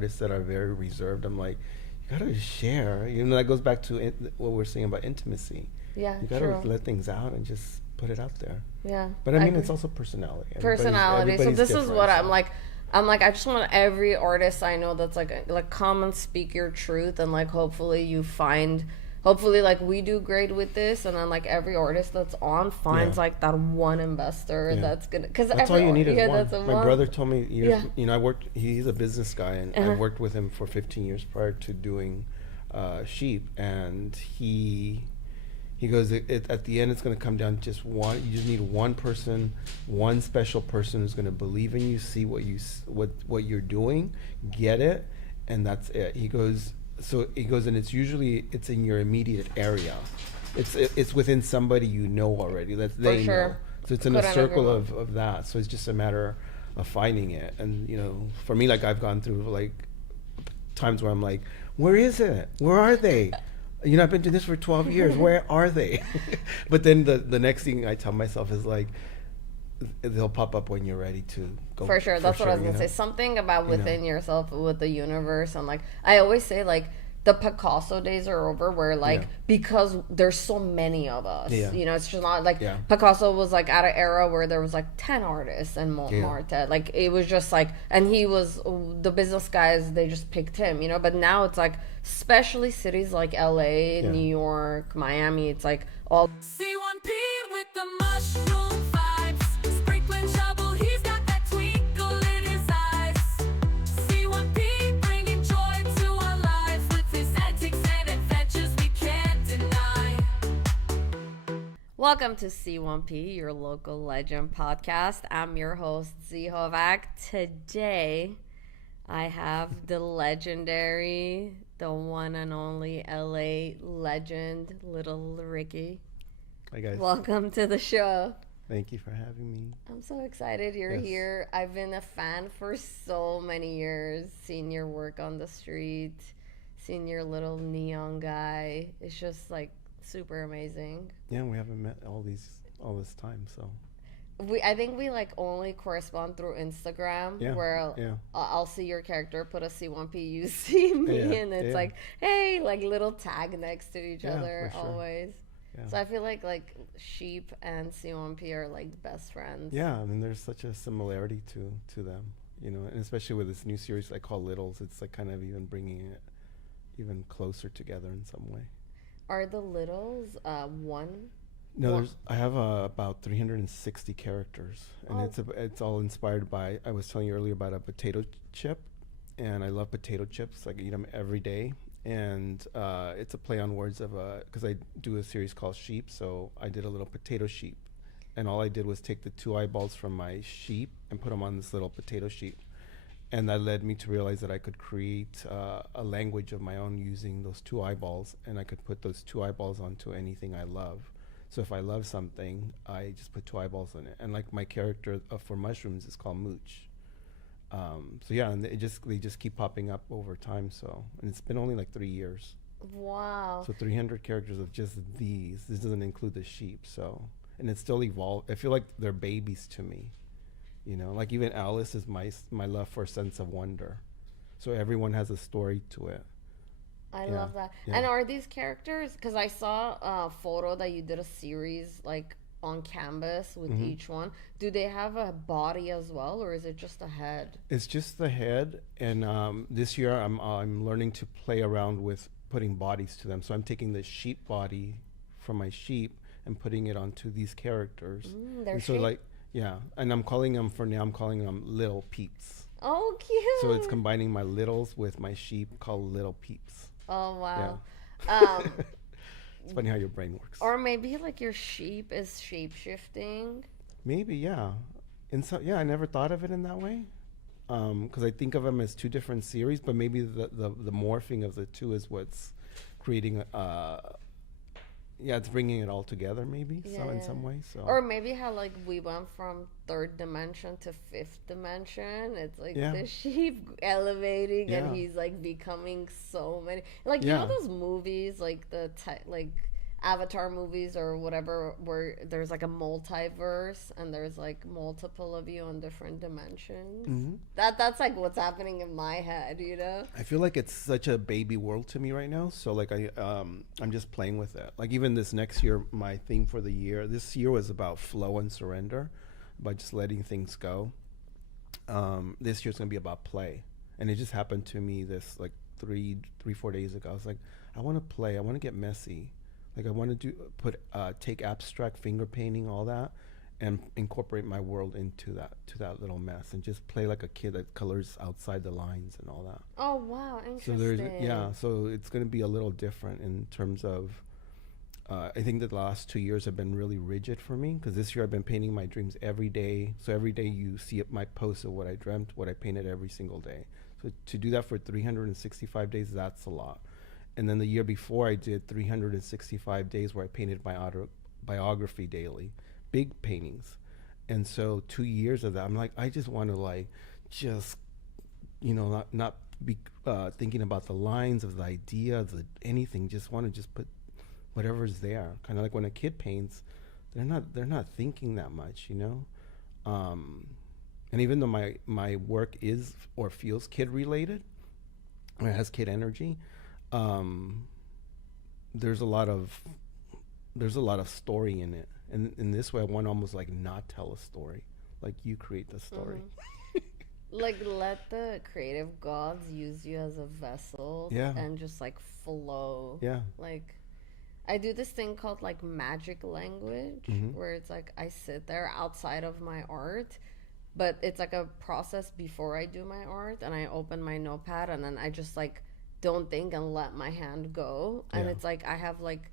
artists that are very reserved, I'm like, you gotta share. That goes back to what we're saying about intimacy. Yeah, You gotta true. let things out and just put it out there. Yeah, But I I mean, it's agree. also personality. Personality. So Everybody's this is what different. I'm So like. I'm like, I just want every artist I know that's like come and speak your truth, and like hopefully you find, hopefully like we do great with this, and then like every artist that's on yeah, finds like that one investor yeah. that's gonna, because That's all every you need is yeah, one. that's a My one. brother told me years. Yeah. I worked. He's a business guy, and I Uh-huh. worked with him for 15 years prior to doing sheep. And he goes, at the end, it's going to come down to just one. You just need one person, one special person who's going to believe in you, see what you're doing, get it, and that's it. And it's in your immediate area. It's within somebody already that For they know. sure. So it's in a Couldn't agree circle more. of that. So it's just a matter of finding it. And for me, like I've gone through like times where I'm like, where is it? Where are they? I've been doing this for 12 years. Where are they? But then the next thing I tell myself is like, they'll pop up when you're ready to go. For sure, that's what I was gonna say. Something about within yourself, with the universe, and like I always say, like the Picasso days are over. Where like Yeah. because there's so many of us, Yeah. it's just not like Yeah. Picasso was like at an era where there was like 10 artists and Yeah. Montmartre. Like it was just like, and he was the business guys. They just picked him, But now it's like, especially cities like L.A., Yeah. New York, Miami. It's like all C1P with the mushroom vibes. Sprinkling trouble, he's got that twinkle in his eyes. C1P bringing joy to our lives with his antics and adventures we can't deny. Welcome to C1P, your local legend podcast. I'm your host, Z HOVAK. Today, I have the legendary, the one and only LA legend, LittleRicky. Hi guys. Welcome to the show. Thank you for having me. I'm so excited you're Yes. here. I've been a fan for so many years, seen your work on the street, seen your little neon guy. It's just like super amazing. Yeah, we haven't met all this time, so I think we like only correspond through Instagram, Yeah, where yeah. I'll see your character, put a C1P, you see me, Yeah, and it's yeah. like, hey, like little tag next to each Yeah, other for sure. always. yeah. So I feel like sheep and C1P are like best friends. Yeah, I mean, there's such a similarity to them, and especially with this new series I call Littles, it's like kind of even bringing it even closer together in some way. Are the littles one? No, One- I have about 360 characters, and Oh. it's all inspired by. I was telling you earlier about a potato chip, and I love potato chips. Like I eat them every day, and it's a play on words of because I do a series called Sheep, so I did a little potato sheep, and all I did was take the two eyeballs from my sheep and put them on this little potato sheep. And that led me to realize that I could create a language of my own using those two eyeballs, and I could put those two eyeballs onto anything I love. So if I love something, I just put two eyeballs on it. And like my character for mushrooms is called Mooch. So yeah, and they just keep popping up over time. So, and it's been only like 3 years. Wow. So 300 characters of just these. This doesn't include the sheep. So, and it's still evolved. I feel like they're babies to me. Like even Alice is my love for a sense of wonder. So everyone has a story to it. I Yeah, love that. yeah. And are these characters? Because I saw a photo that you did a series like on canvas with Mm-hmm. each one. Do they have a body as well, or is it just a head? It's just the head, and this year I'm learning to play around with putting bodies to them. So I'm taking the sheep body from my sheep and putting it onto these characters. They're And so sheep? like yeah, and I'm calling them little peeps. Oh, cute. So it's combining my littles with my sheep called little peeps. Oh wow. Yeah. It's funny how your brain works. Or maybe like your sheep is shape shifting. Maybe, yeah. I never thought of it in that way. Because I think of them as two different series, but maybe the morphing of the two is what's creating it's bringing it all together maybe. So in some way. So Or maybe how like we went from third dimension to fifth dimension. It's like Yeah. the sheep elevating, and Yeah. he's like becoming so many. Like Yeah. those movies, like Avatar movies or whatever, where there's like a multiverse and there's like multiple of you on different dimensions. That's like what's happening in my head, you know? I feel like it's such a baby world to me right now. So like I'm just playing with it. Like even this next year, my theme for the year, this year was about flow and surrender, by just letting things go. This year's gonna be about play, and it just happened to me this like 4 days ago. I was like, I want to play. I want to get messy. Like I want to take abstract finger painting, all that, and incorporate my world into that little mess, and just play like a kid that colors outside the lines and all that. Oh, wow, So interesting. so it's going to be a little different in terms of. I think that the last 2 years have been really rigid for me, because this year I've been painting my dreams every day. So every day you see my post of what I dreamt, what I painted every single day. So to do that for 365 days, that's a lot. And then the year before, I did 365 days where I painted my biography daily, big paintings. And so 2 years of that, I'm like, I just want to like, just, not be thinking about the lines of the idea, anything. Just want to just put whatever's there. Kind of like when a kid paints, they're not thinking that much, And even though my work is or feels kid related, or it has kid energy, there's a lot of story in it, and in this way I want to almost like not tell a story, like you create the story. Like, let the creative gods use you as a vessel. Yeah. And just like flow. Yeah. Like, I do this thing called like magic language, where it's like I sit there outside of my art, but it's like a process before I do my art, and I open my notepad and then I just like don't think and let my hand go. And Yeah. it's like I have like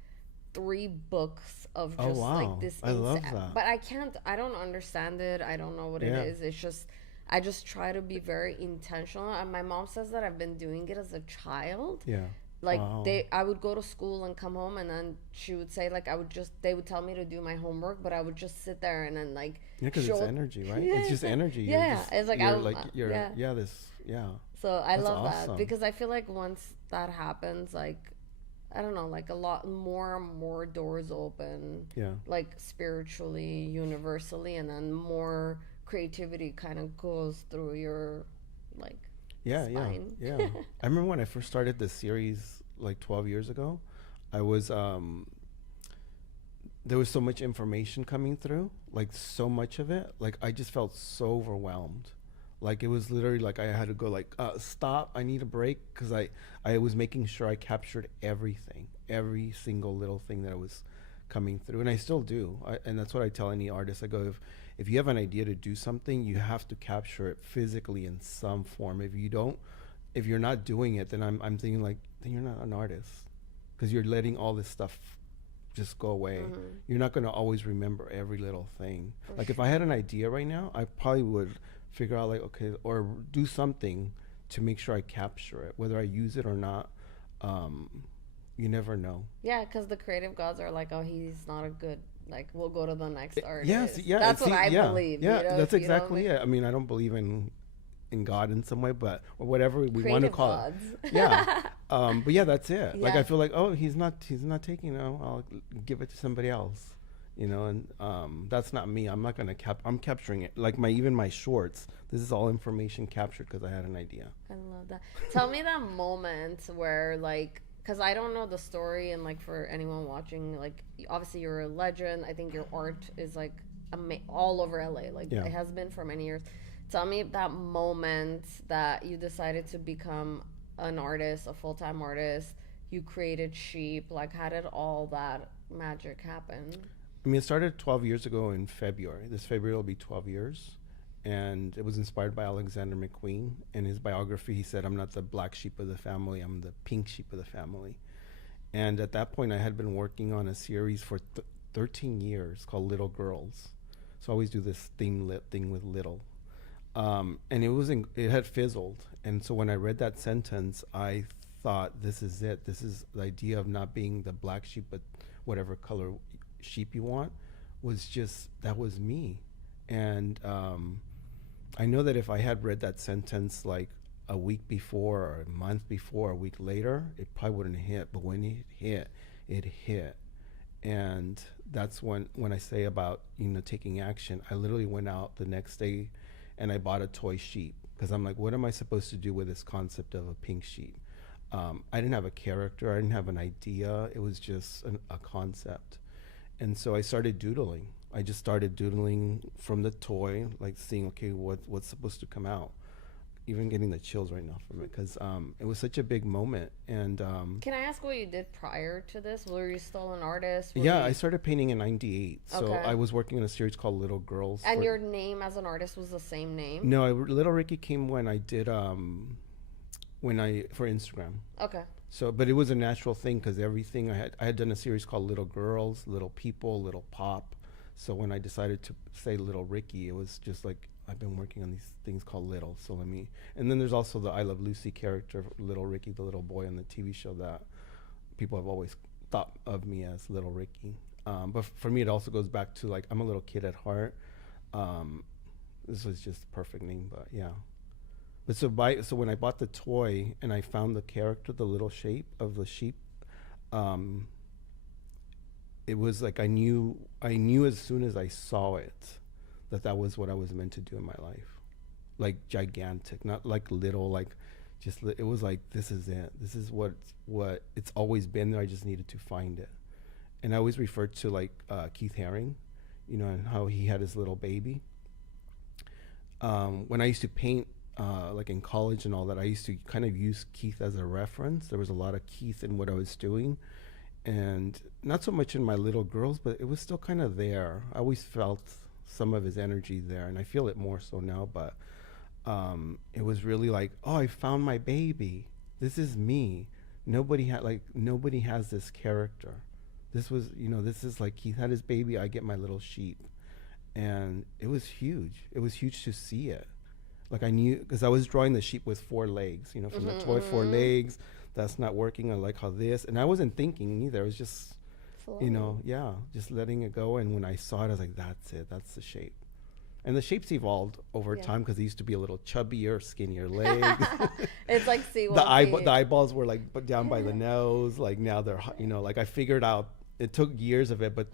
3 books of Oh, just wow. like this. I love that. But I don't understand it. I don't know what Yeah. it is. It's just, I just try to be very intentional. And my mom says that I've been doing it as a child. Yeah. Like Wow. I would go to school and come home, and then she would say like they would tell me to do my homework, but I would just sit there and then like Yeah, because it's energy, right? Yeah, It's just energy. yeah, it's like yeah. So I That's love awesome. that, because I feel like once that happens, like I don't know, like a lot more and more doors open, Yeah. like spiritually, universally, and then more creativity kind of goes through your like Yeah, spine. yeah. I remember when I first started this series like 12 years ago, I was there was so much information coming through, like so much of it. Like I just felt so overwhelmed. Like it was literally like I had to go like stop, I need a break, because I was making sure I captured everything, every single little thing that was coming through, and I still do. And that's what I tell any artist. I go, if you have an idea to do something, you have to capture it physically in some form. If you're not doing it, then I'm thinking like, then you're not an artist, because you're letting all this stuff just go away. You're not going to always remember every little thing. Like if I had an idea right now, I probably would figure out like, okay, or do something to make sure I capture it, whether I use it or not. You never know. Yeah, because the creative gods are like, oh, he's not a good, like, we'll go to the next artist. Yes, yeah. That's what I yeah, believe. Yeah, you know, that's if you know exactly me. it. I mean, I don't believe in God in some way, but or whatever we want to Creative call gods. it. Yeah. But yeah, that's it. Like Yeah. I feel like, oh, he's not taking it. I'll give it to somebody else. And that's not me. I'm not gonna I'm capturing it. Like even my shorts. This is all information captured because I had an idea. I love that. Tell me that moment where, like, because I don't know the story, and like for anyone watching, like obviously you're a legend. I think your art is like all over LA. Like Yeah. it has been for many years. Tell me that moment that you decided to become an artist, a full-time artist. You created Sheep. Like, how did all that magic happen? I mean, it started 12 years ago in February. This February will be 12 years. And it was inspired by Alexander McQueen. In his biography, he said, I'm not the black sheep of the family, I'm the pink sheep of the family. And at that point, I had been working on a series for 13 years called Little Girls. So I always do this thing with little. And it had fizzled. And so when I read that sentence, I thought, this is it. This is the idea of not being the black sheep, but whatever color sheep you want, that was me. And I know that if I had read that sentence like a week before or a month before, a week later, it probably wouldn't hit. But when it hit, And that's when I say about, taking action, I literally went out the next day and I bought a toy sheep, because I'm like, what am I supposed to do with this concept of a pink sheep? I didn't have a character, I didn't have an idea, it was just a concept. And so I started doodling. I just started doodling from the toy, like seeing, okay, what's supposed to come out. Even getting the chills right now from it, because it was such a big moment. And Can I ask what you did prior to this? Were you still an artist? I started painting in '98. So Okay. I was working on a series called Little Girls. And your name as an artist was the same name? No, LittleRicky came when I did for Instagram. Okay. So, but it was a natural thing, because everything I had done a series called Little Girls, Little People, Little Pop. So when I decided to say LittleRicky, it was just like, I've been working on these things called Little. So and then there's also the I Love Lucy character, LittleRicky, the little boy on the TV show that people have always thought of me as LittleRicky. But for me, it also goes back to, like, I'm a little kid at heart. This was just a perfect name, but yeah. But so when I bought the toy and I found the character, the little shape of the sheep, it was like I knew as soon as I saw it that was what I was meant to do in my life. Like gigantic, not like little, like it was like, this is it. This is what it's always been there. I just needed to find it. And I always referred to, like, Keith Haring, and how he had his little baby. When I used to paint, like in college and all that, I used to kind of use Keith as a reference. There was a lot of Keith in what I was doing, and not so much in my little girls, but it was still kind of there. I always felt some of his energy there, and I feel it more so now. But it was really like, oh, I found my baby. This is me. Nobody has this character. This was, this is like, Keith had his baby, I get my little sheep. And it was huge. It was huge to see it. Like, I knew, because I was drawing the sheep with 4 legs, from the toy, 4 legs. That's not working. I like how this, and I wasn't thinking either. It was just, just letting it go. And when I saw it, I was like, that's it. That's the shape. And the shapes evolved over time, because they used to be a little chubbier, skinnier legs. It's like the eyeballs were like down by the nose. Like, now they're, like, I figured out. It took years of it, but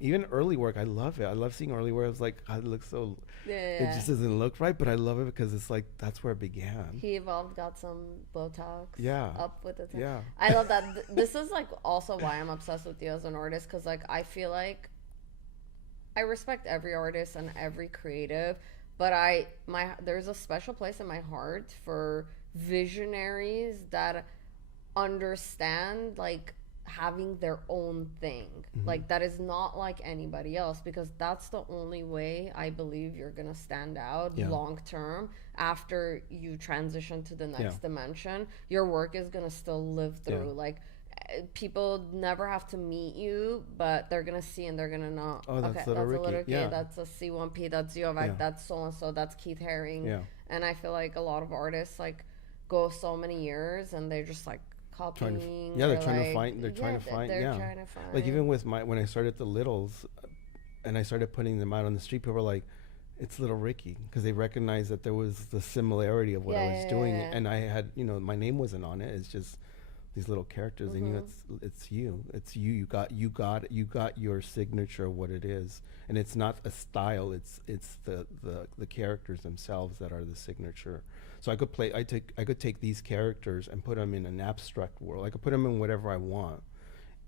even early work, I love it. I love seeing early work. I was like, God, it looks so. It just doesn't look right, but I love it because it's like, that's where it began. He evolved, got some Botox. Yeah. Up with the time. Yeah. I love that. This is like also why I'm obsessed with you as an artist, because like I feel like I respect every artist and every creative, but there's a special place in my heart for visionaries that understand, like, having their own thing, like, that is not like anybody else, because that's the only way I believe you're gonna stand out long term. After you transition to the next dimension, your work is gonna still live through. Like, people never have to meet you, but they're gonna see and they're gonna know, oh, that's okay, that's a LittleRicky. LittleRicky, that's a C1P, that's HOVAK, that's so and so, that's Keith Haring. And I feel like a lot of artists, like, go so many years and they're just like copying. They're trying to find. Like, even with when I started the Littles, and I started putting them out on the street, people were like, it's LittleRicky, because they recognized that there was the similarity of what I was doing, and I had, my name wasn't on it. It's just these little characters, and it's you. You got your signature of what it is, and it's not a style. It's the characters themselves that are the signature. So I could take these characters and put them in an abstract world. I could put them in whatever I want,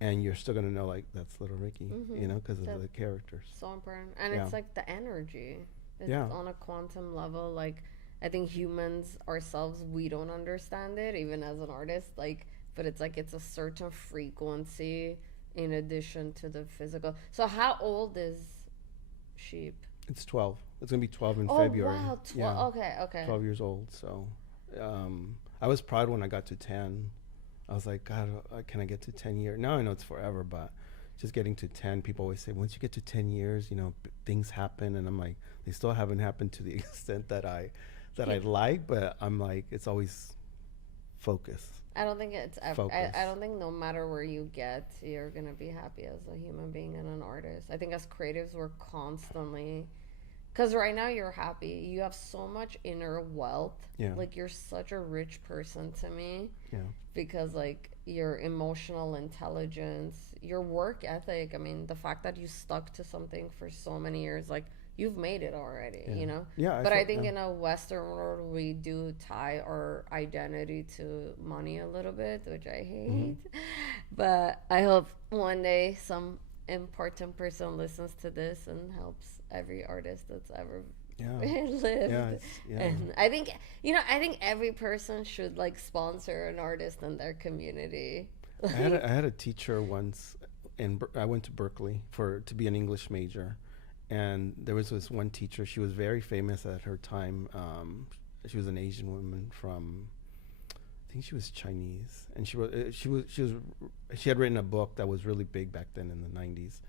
and you're still gonna know, like, that's LittleRicky, because of the characters. So important, and it's like the energy. It's on a quantum level. Like, I think humans ourselves, we don't understand it, even as an artist. Like, but it's like, it's a certain frequency in addition to the physical. So how old is Sheep? It's 12. It's gonna be 12 in February. Oh wow, okay. 12 years old. So, I was proud when I got to 10. I was like, God, can I get to 10 years? Now I know it's forever, but just getting to 10, people always say, once you get to 10 years, things happen, and I'm like, they still haven't happened to the extent that I'd like, but I'm like, it's always focus. I don't think it's ever. I don't think no matter where you get, you're gonna be happy as a human being and an artist. I think as creatives, we're constantly Because right now you're happy. You have so much inner wealth. Yeah. Like you're such a rich person to me Yeah. because like your emotional intelligence, your work ethic. I mean, the fact that you stuck to something for so many years, like you've made it already, Yeah. you know? Yeah. But I felt- think yeah. in a Western world, we do tie our identity to money a little bit, which I hate. But I hope one day some important person listens to this and helps every artist that's ever Yeah. lived. Yeah. Yeah. And I think, I think every person should like sponsor an artist in their community. I had a teacher once, I went to Berkeley to be an English major, and there was this one teacher. She was very famous at her time. She was an Asian woman from, I think she was Chinese, and she had written a book that was really big back then in the '90s,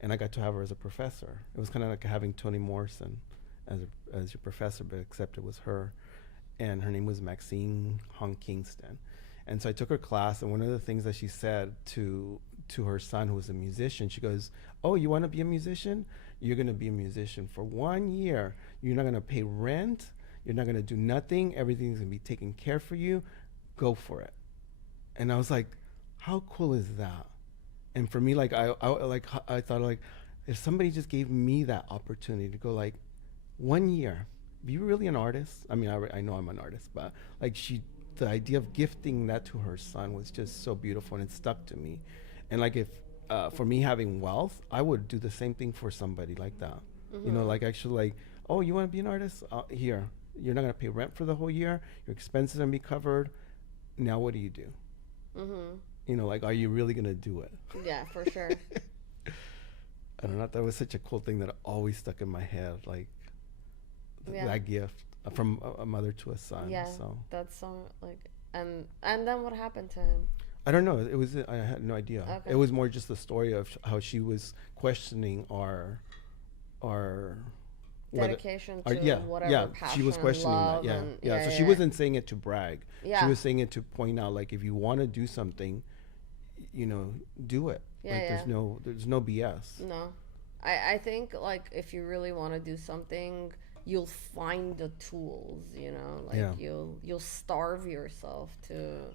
and I got to have her as a professor. It was kind of like having Toni Morrison as your professor, but except it was her, and her name was Maxine Hong Kingston. And so I took her class, and one of the things that she said to her son, who was a musician, she goes, "Oh, you want to be a musician? You're going to be a musician for 1 year. You're not going to pay rent. You're not going to do nothing. Everything's going to be taken care for you. Go for it." And I was like, how cool is that? And for me, like I thought, like, if somebody just gave me that opportunity to go, like, 1 year, be really an artist. I mean, I know I'm an artist, but like the idea of gifting that to her son was just so beautiful, and it stuck to me. And like if for me having wealth, I would do the same thing for somebody like that. You know, like actually, like, oh, you want to be an artist? Here, you're not gonna pay rent for the whole year. Your expenses are gonna be covered. Now, what do you do? You know, like, are you really gonna do it? Yeah, for sure. I don't know. That was such a cool thing that always stuck in my head, like Yeah. that gift from a mother to a son. Yeah, So that's so like, and then what happened to him? I don't know. It was I had no idea. Okay. It was more just the story of how she was questioning our whether- Dedication our- to yeah, whatever yeah. passion, She was questioning love, that. Yeah, and yeah. So she wasn't saying it to brag. Yeah. She was saying it to point out, like, if you want to do something, you know, do it. Yeah, like, yeah. there's no BS. No, I think like if you really want to do something, you'll find the tools. You know, like Yeah. you'll starve yourself to,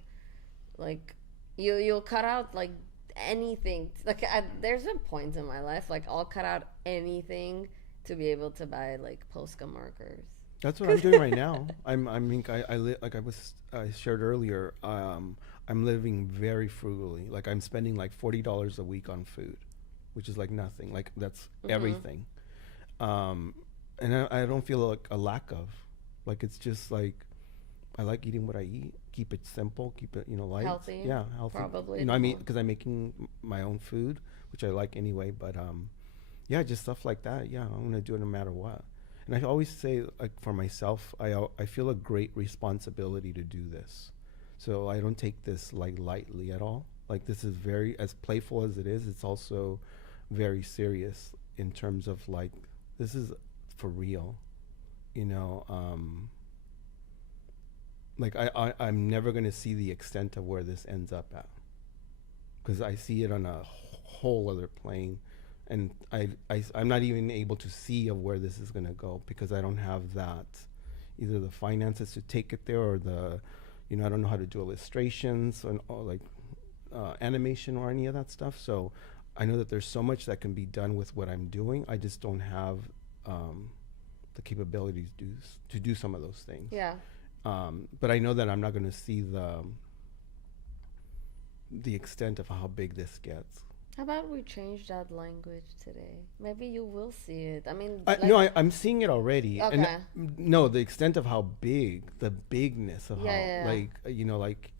like, you'll cut out like anything. Like there's been points in my life like I'll cut out anything to be able to buy like Posca markers. That's what I'm doing right now. I shared earlier. I'm living very frugally. Like, I'm spending like $40 a week on food, which is like nothing. Like, that's everything. And I don't feel like a lack of. Like, it's just like I like eating what I eat. Keep it simple. Keep it, light. Healthy, Yeah, healthy. probably I the mean, more. because I'm making my own food, which I like anyway. But yeah, just stuff like that. Yeah, I'm gonna do it no matter what. And I always say, like, for myself, I feel a great responsibility to do this. So I don't take this like lightly at all. Like, this is very, as playful as it is, it's also very serious in terms of like, this is for real, like I'm never going to see the extent of where this ends up at, because I see it on a whole other plane, and I'm not even able to see of where this is going to go, because I don't have that, either the finances to take it there, or I don't know how to do illustrations or like animation or any of that stuff. So I know that there's so much that can be done with what I'm doing. I just don't have the capabilities to do some of those things. Yeah. But I know that I'm not going to see the extent of how big this gets. How about we change that language today? Maybe you will see it. I mean, No, I'm seeing it already. Okay. And no, the extent of how big, the bigness of how, Yeah. like, like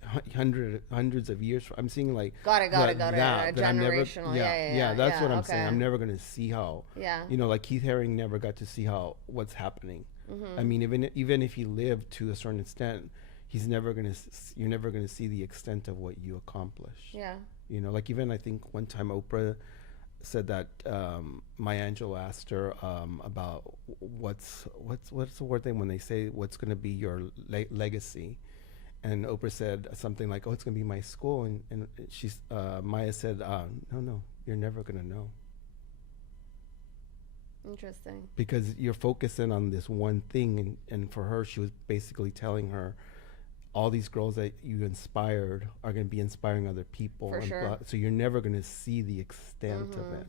hundreds of years. I'm seeing like Got it. that I'm never, Generational. Yeah. That's what I'm okay. saying. I'm never going to see how. Yeah. Like Keith Haring never got to see what's happening. I mean, even if he lived to a certain extent, you're never going to see the extent of what you accomplish. Yeah. Like, even I think one time Oprah said that Maya Angelou asked her about what's the word thing when they say what's going to be your legacy, and Oprah said something like, "Oh, it's going to be my school," and Maya said, "No, you're never going to know." Interesting. because you're focusing on this one thing, and for her, she was basically telling her all these girls that you inspired are going to be inspiring other people, For and sure. so you're never going to see the extent of it.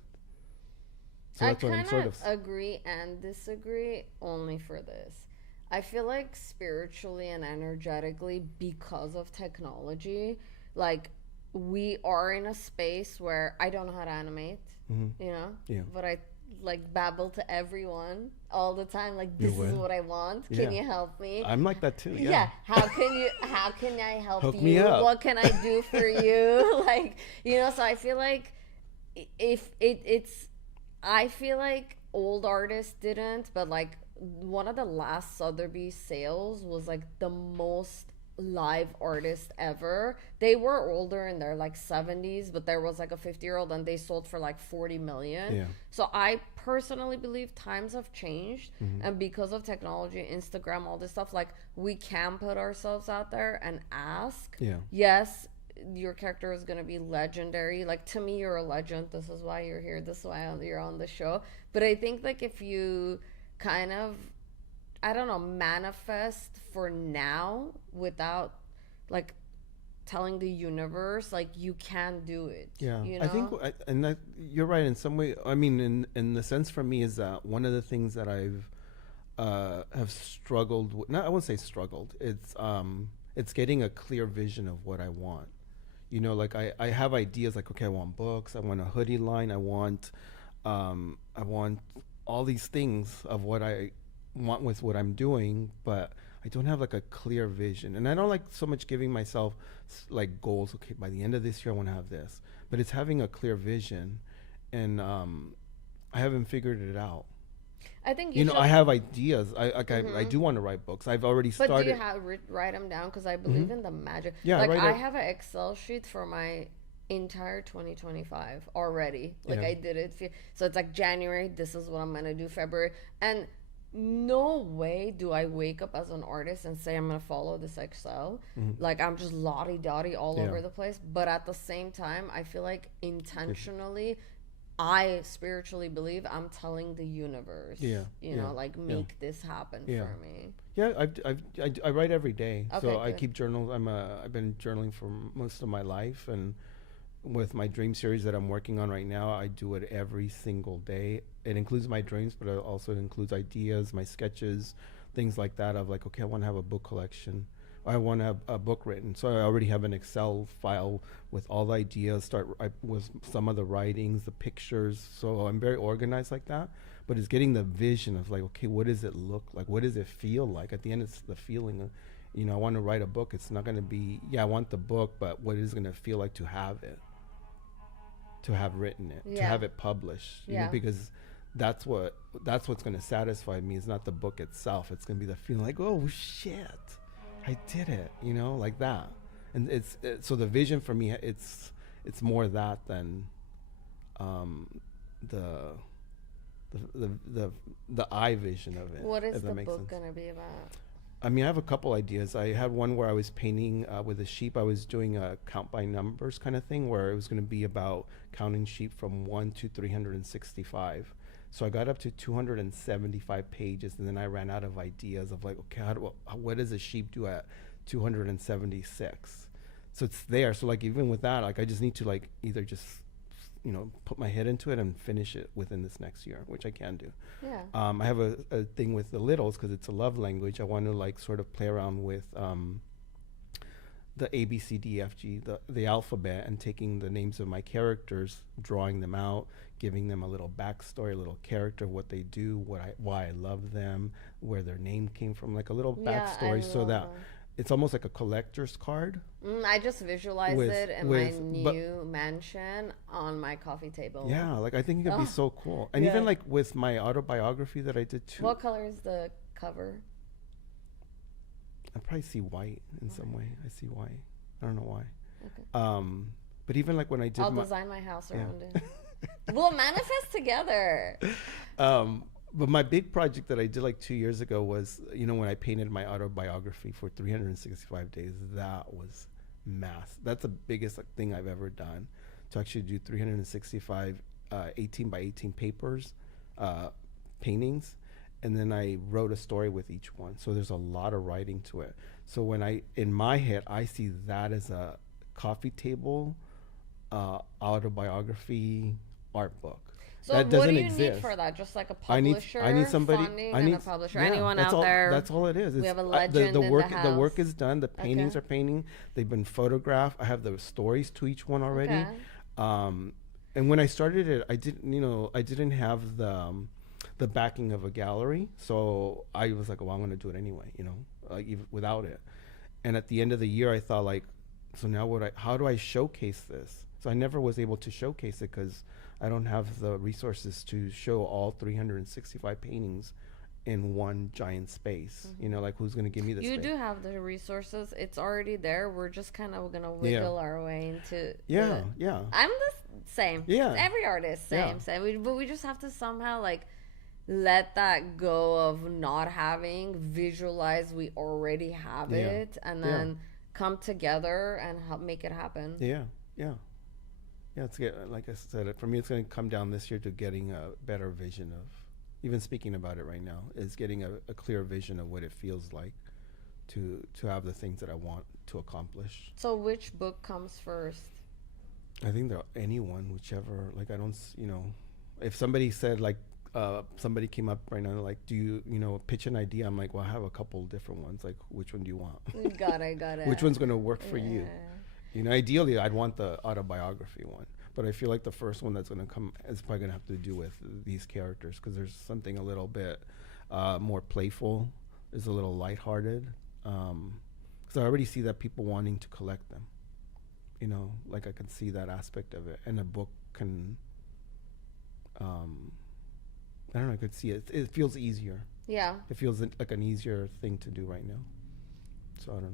So I that's what I'm kind sort of of agree and disagree only for this. I feel like spiritually and energetically, because of technology, like we are in a space where I don't know how to animate, you know, Yeah. but I like babble to everyone all the time. Like, You this is will? what I want. Can Yeah. you help me? I'm like that too. Yeah. Yeah. How can I help Hook you? me up. What can I do for you? Like, you know, so I feel like if it's I feel like old artists didn't, but like one of the last Sotheby's sales was like the most live artist ever. They were older in their like 70s, but there was like a 50-year-old and they sold for like 40 million. Yeah. So I personally believe times have changed, and because of technology, Instagram, all this stuff, like we can put ourselves out there and ask. Yeah. Yes, your character is going to be legendary. Like, to me, you're a legend. This is why you're here. This is why you're on the show. But I think like if you kind of, I don't know, manifest for now without like telling the universe, like, you can do it. Yeah, you know? I think, and that, you're right in some way. I mean, in the sense for me is that one of the things that I've have struggled with. Not, I wouldn't say struggled. It's getting a clear vision of what I want. You know, like I have ideas like, okay, I want books, I want a hoodie line, I want all these things of what I want with what I'm doing, but I don't have like a clear vision. And I don't like so much giving myself like goals. Okay, by the end of this year, I want to have this, but it's having a clear vision, and I haven't figured it out. I think You know, should, I have ideas. I do want to write books. I've already but started. do you have write them down? Because I believe in the magic. Yeah, like write I it- have an Excel sheet for my entire 2025 already. Like Yeah. I did it. So it's like January. This is what I'm gonna do. February, and no way do I wake up as an artist and say I'm gonna follow this Excel. Like I'm just lottie dotty all Yeah. over the place. But at the same time, I feel like intentionally, I spiritually believe I'm telling the universe, Yeah, you yeah, know, like make this happen Yeah. for me. Yeah, I write every day. Okay, So I good. keep journals. I've been journaling for most of my life, and with my dream series that I'm working on right now, I do it every single day. It includes my dreams, but it also includes ideas, my sketches, things like that. Of like, okay, I want to have a book collection. I want to have a book written. So I already have an Excel file with all the ideas. With some of the writings, the pictures. So I'm very organized like that. But it's getting the vision of like, okay, what does it look like? What does it feel like? At the end, it's the feeling of, you know, I want to write a book. It's not going to be, yeah, I want the book, but what is it going to feel like to have it? To have written it, to Yeah. have it published, you know, Yeah. because that's what's going to satisfy me. Is not the book itself. It's going to be the feeling like, oh shit, I did it, you know, like that. And so the vision for me, it's more that than the eye vision of it. What is if that the makes book sense. gonna be about? I mean, I have a couple ideas. I had one where I was painting with a sheep. I was doing a count by numbers kind of thing, where it was going to be about counting sheep from 1 to 365. So I got up to 275 pages, and then I ran out of ideas of like, okay, what does a sheep do at 276? So it's there. So like even with that, like I just need to like either just, you know, put my head into it and finish it within this next year, which I can do. Yeah. I have a thing with the littles because it's a love language. I want to like sort of play around with the A, B, C, D, F, G, the alphabet, and taking the names of my characters, drawing them out, giving them a little backstory, a little character, what they do, why I love them, where their name came from, like a little Yeah, backstory, I so love that that. it's almost like a collector's card. I just visualized With- it in with- my but- new mansion on my coffee table. Yeah, like I think it could Oh, be so cool. And yeah. even like with my autobiography that I did too. What color is the cover? I probably see white in some way. I see white. I don't know why. Okay. But even like when I did I'll my, design my house Yeah. around it. We'll manifest together. but my big project that I did like 2 years ago was, you know, when I painted my autobiography for 365 days. That was mass. That's the biggest like, thing I've ever done, to actually do 365 18 by 18 papers, paintings, and then I wrote a story with each one. So there's a lot of writing to it. So when in my head, I see that as a coffee table, autobiography, art book. So That what doesn't do you exist. need for that? Just like a I publisher, need somebody. funding, I need and a publisher. yeah, Anyone that's out all, there? That's all it is. We have a the legend in the work. The work house. is done. The paintings Okay. are painting. They've been photographed. I have the stories to each one already. Okay. And when I started it, I didn't have the backing of a gallery, so I was like, well, I'm going to do it anyway, like even without it. And at the end of the year, I thought like, so now how do I showcase this? So I never was able to showcase it because I don't have the resources to show all 365 paintings in one giant space. Like who's going to give me the You space? do have the resources. It's already there. We're just kind of gonna wiggle our way into. Yeah, the- yeah. I'm the same. Yeah. Every artist, Yeah. same. But we just have to somehow like let that go of not having, visualize we already have Yeah. it, and then come together and help make it happen. Yeah, yeah. Yeah, like I said, for me, it's going to come down this year to getting a better vision of, even speaking about it right now, is getting a clear vision of what it feels like to have the things that I want to accomplish. So which book comes first? I think that anyone, whichever, like I don't, if somebody said like, somebody came up right now, like, do you, pitch an idea? I'm like, well, I have a couple different ones. Like, which one do you want? Got it. Which one's going to work for you? Yeah. Ideally, I'd want the autobiography one, but I feel like the first one that's going to come is probably going to have to do with these characters because there's something a little bit more playful, is a little lighthearted. Because I already see that people wanting to collect them. Like I can see that aspect of it, and a book can. I don't know. I could see it. It feels easier. Yeah. It feels like an easier thing to do right now. So I don't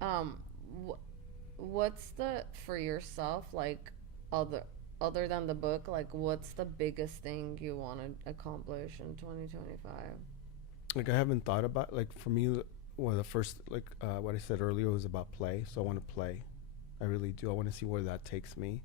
know. What's for yourself, like other than the book, like what's the biggest thing you want to accomplish in 2025? Like I haven't thought about, like for me, the first, like what I said earlier was about play. So I want to play. I really do. I want to see where that takes me.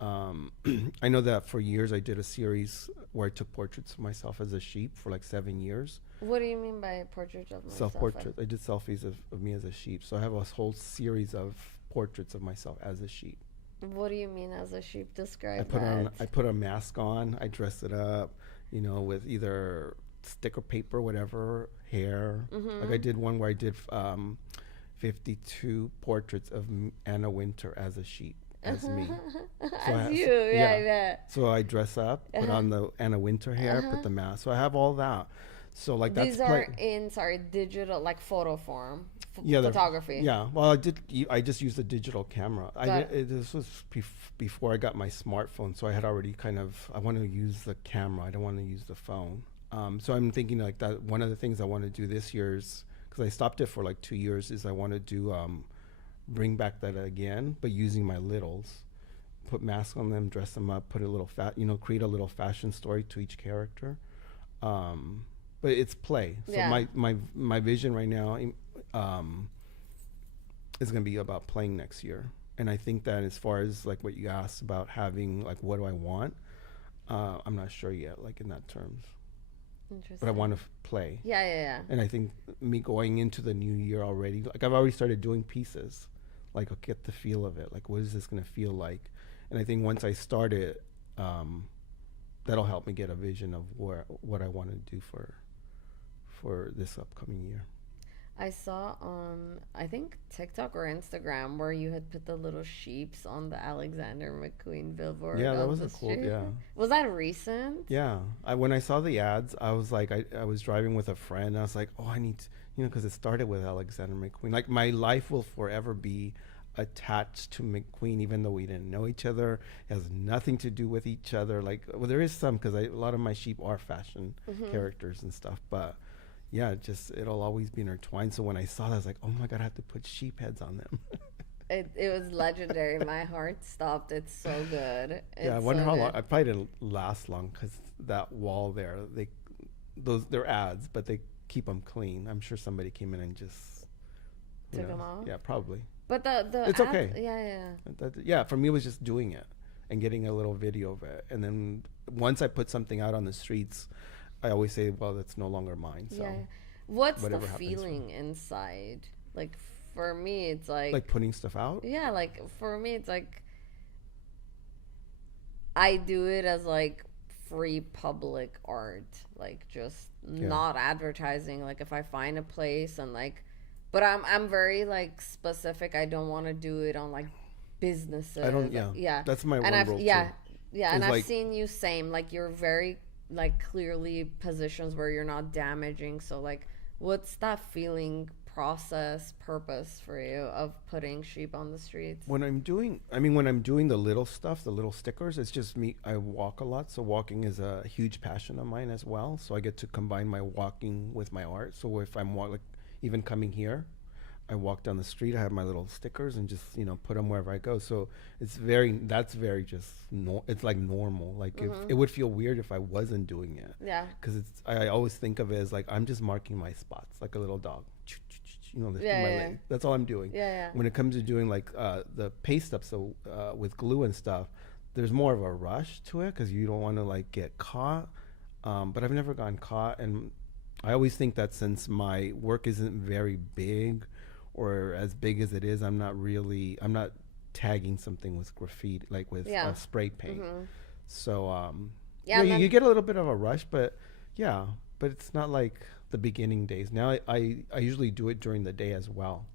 I know that for years I did a series where I took portraits of myself as a sheep for like 7 years. What do you mean by portrait of myself? Self-portrait. I did selfies of me as a sheep. So I have a whole series of portraits of myself as a sheep. What do you mean as a sheep? Describe I put a mask on. I dress it up, with either sticker paper, whatever, hair. Like I did one where I did 52 portraits of Anna Winter as a sheep, as me. As you, yeah. So I dress up, put on the Anna Winter hair, put the mask. So I have all that. So like These that's are in digital, like photo form, they're- photography. Yeah, well, I just used a digital camera. This was before I got my smartphone, so I had already I want to use the camera. I don't want to use the phone. So I'm thinking like that. One of the things I want to do this year is, because I stopped it for like 2 years, is I want to do bring back that again, but using my littles, put masks on them, dress them up, put a little create a little fashion story to each character. But it's play. So Yeah. my vision right now is going to be about playing next year. And I think that as far as like what you asked about having, like, what do I want? I'm not sure yet, like in that terms, Interesting. but I want to play. Yeah. And I think me going into the new year already, like I've already started doing pieces, like I'll get the feel of it. Like, what is this going to feel like? And I think once I start it, that'll help me get a vision of what I want to do for this upcoming year. I saw on, I think, TikTok or Instagram where you had put the little sheeps on the Alexander McQueen billboard. Yeah, that on was the a cool. street. Yeah, Was that recent? yeah. When I saw the ads, I was like, I was driving with a friend. And I was like, oh, I need to, because it started with Alexander McQueen. Like my life will forever be attached to McQueen, even though we didn't know each other. It has nothing to do with each other. Like, well, there is some, because a lot of my sheep are fashion characters and stuff, but. Yeah, it'll always be intertwined. So when I saw that, I was like, oh my God, I have to put sheep heads on them. It was legendary. My heart stopped. It's so good. Yeah, I wonder how long. I probably didn't last long because that wall there, they're ads, but they keep them clean. I'm sure somebody came in and just Took them off? Yeah, probably. But the It's okay. Yeah. Yeah, for me, it was just doing it and getting a little video of it. And then once I put something out on the streets, I always say, well, it's no longer mine. So Yeah. What's the whatever happens. feeling inside? Like for me, it's Like putting stuff out. yeah, like for me, it's like I do it as like free public art, like just Yeah. not advertising. Like if I find a place and like, but I'm very like specific. I don't want to do it on like businesses. I don't. Yeah. Yeah. That's my And one I've rule yeah, too. yeah, and It's I've like- seen you same. Like you're very like clearly positions where you're not damaging. So like, what's that feeling? Process purpose for you of putting sheep on the streets? When I'm doing, when I'm doing the little stuff, the little stickers, it's just me. I walk a lot, so walking is a huge passion of mine as well. So I get to combine my walking with my art. So if I'm like even coming here, I walk down the street. I have my little stickers and just put them wherever I go. So that's very just it's like normal. Like if it would feel weird if I wasn't doing it. Yeah. Because I always think of it as like I'm just marking my spots like a little dog. Lifting Yeah, my yeah, leg. That's all I'm doing. Yeah, yeah. When it comes to doing like the paste up, so with glue and stuff, there's more of a rush to it because you don't want to like get caught. But I've never gotten caught, and I always think that since my work isn't very big, or as big as it is, I'm not tagging something with graffiti, like with spray paint. So Yeah, and you get a little bit of a rush, but it's not like the beginning days. Now I usually do it during the day as well.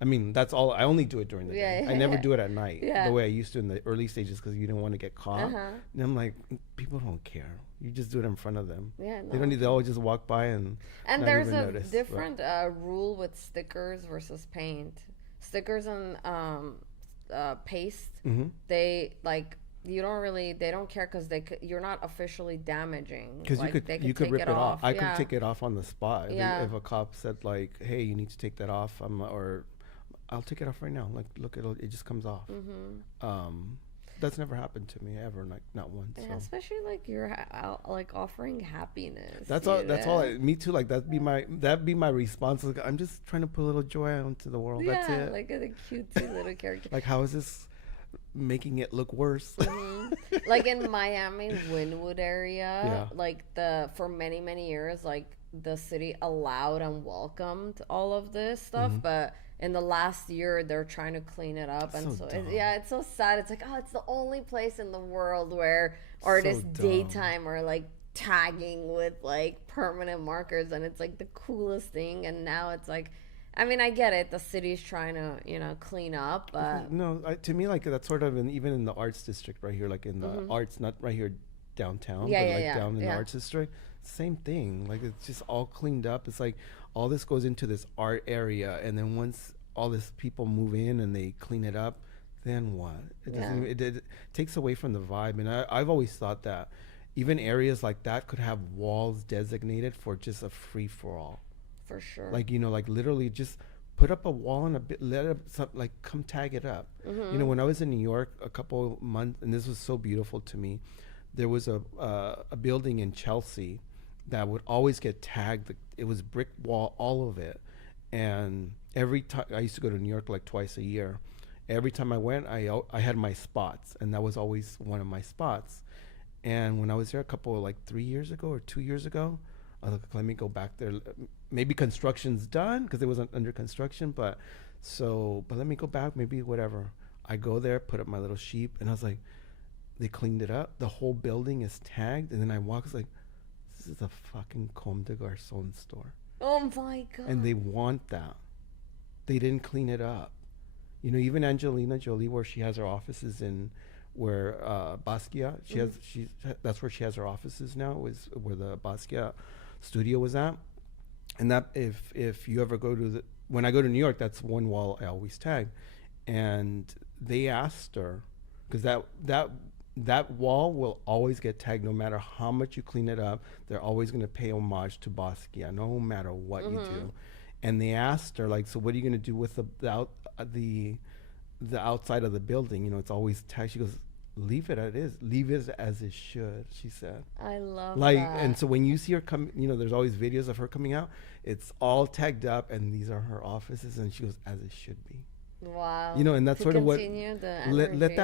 That's all. I only do it during the day. I never do it at night the way I used to in the early stages because you didn't want to get caught. And I'm like, people don't care. You just do it in front of them. Yeah, They don't need. They always just walk by and not there's even a notice, different rule with stickers versus paint. Stickers and paste, they like they don't care because you're not officially damaging. because like, you could rip it off. I Yeah. could take it off on the spot. Yeah. If a cop said like, hey, you need to take that off, or I'll take it off right now. Like, look, it just comes off. That's never happened to me ever, like not once. Yeah, So. especially like you're out, like offering happiness. That's all. That's all. Me too. Like that'd be my response. Like, I'm just trying to put a little joy out into the world. Yeah, That's it. like a cutesy little character. Like, how is this making it look worse? Like in Miami, Wynwood area, Yeah. like for many years, like the city allowed and welcomed all of this stuff, but in the last year they're trying to clean it up, and So so dumb. it's so sad. It's like, oh, it's the only place in the world where artists dumb. daytime are like tagging with like permanent markers, and it's like the coolest thing. And now it's like, I get it, the city's trying to clean up, but No, to me, like that's sort of even in the arts district right here, like in the arts, not right here downtown, Yeah, but yeah, like yeah, down in the yeah. arts district, same thing. Like it's just all cleaned up. It's like all this goes into this art area, and then once all this people move in and they clean it up, then what? It doesn't. It takes away from the vibe. And I've always thought that even areas like that could have walls designated for just a free for all. for sure. Like like literally just put up a wall and let it like come tag it up. When I was in New York a couple months, and this was so beautiful to me, there was a building in Chelsea that would always get tagged. It was brick wall, all of it. And every time I used to go to New York like twice a year, every time I went, I had my spots, and that was always one of my spots. And when I was there a couple like 3 years ago or 2 years ago, I was like, let me go back there. Maybe construction's done because it wasn't under construction, but let me go back. Maybe whatever. I go there, put up my little sheep, and I was like, they cleaned it up. The whole building is tagged, and then I walk. It's like, this is a fucking Comme des Garçons store. Oh my god. And they want that. They didn't clean it up. Even Angelina Jolie, where she has her offices in, where Basquiat, that's where she has her offices now. Was where the Basquiat studio was at. And that if you ever go to when I go to New York, that's one wall I always tag. And they asked her, because that wall will always get tagged no matter how much you clean it up. They're always going to pay homage to Basquiat no matter what you do. And they asked her, like, so what are you going to do with the outside of the building? It's always tagged. She goes, leave it as it is. Leave it as it should, she said. I love Like, that. and so when you see her come, there's always videos of her coming out. It's all tagged up, and these are her offices, and she goes, as it should be. Wow. And that's To sort of what continue the let energy,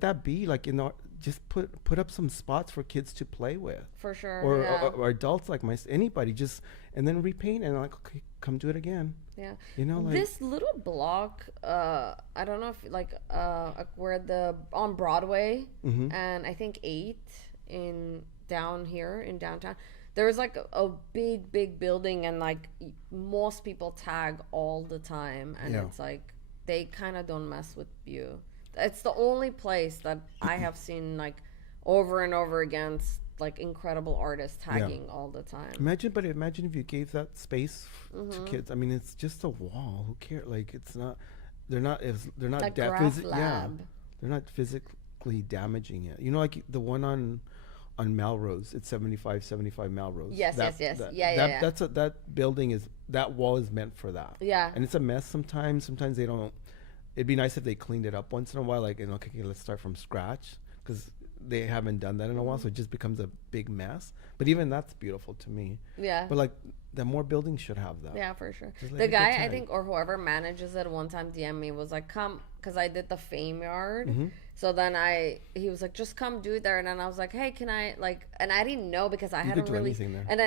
that be like just put up some spots for kids to play with, For sure. or, yeah. or adults like anybody, just, and then repaint and like, okay, come do it again. Yeah. You know, like, This little block, I don't know if where on Broadway Mhm. and I think 8th in down here in downtown. There was like a big building, and like most people tag all the time, and Yeah. it's like they kind of don't mess with you. It's the only place that I have seen like over and over again, like incredible artists tagging all the time. imagine if you gave that space to Mm-hmm. kids. I mean, it's just a wall. Who cares? Like, it's not. They're not. They're not. Like graph Yeah, lab. they're not physically damaging it. You know, like the one on Melrose. It's 75 Melrose. Yes, yes. Yeah, that, yeah. That building is, that wall is meant for that. Yeah. And it's a mess sometimes. Sometimes they don't. It'd be nice if they cleaned it up once in a while. Like, okay, let's start from scratch, because they haven't done that in a while, so it just becomes a big mess. But even that's beautiful to me. Yeah. But like, the more buildings should have that. Yeah, for sure. Just let The it get guy, I tagged. think, or whoever manages it, one time DM me, was like, "Come," because I did the Fame Yard. Mm-hmm. So then he was like, "Just come do it there." And then I was like, "Hey, can I like?" And I didn't know because I You hadn't could do really. anything there. And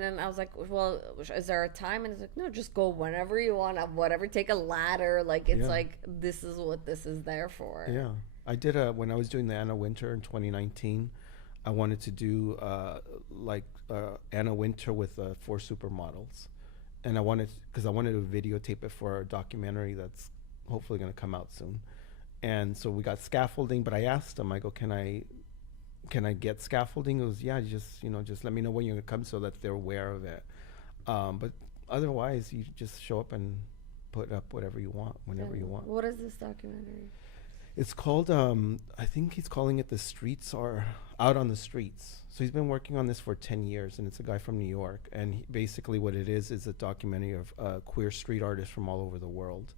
then I was like, "Well, is there a time?" And he's like, "No, just go whenever you want, whatever. Take a ladder. Like it's Yeah. like this is what this is there for." Yeah, I did when I was doing the Anna Winter in 2019. I wanted to do Anna Winter with 4 supermodels, and I wanted to videotape it for a documentary that's hopefully going to come out soon. And so we got scaffolding, but I asked him, I go, can I get scaffolding? He goes, yeah, just let me know when you're going to come so that they're aware of it. But otherwise, you just show up and put up whatever you want whenever you want. What is this documentary? It's called, I think he's calling it The Streets Are Out on the Streets. So he's been working on this for 10 years, and it's a guy from New York. And basically what it is a documentary of queer street artists from all over the world.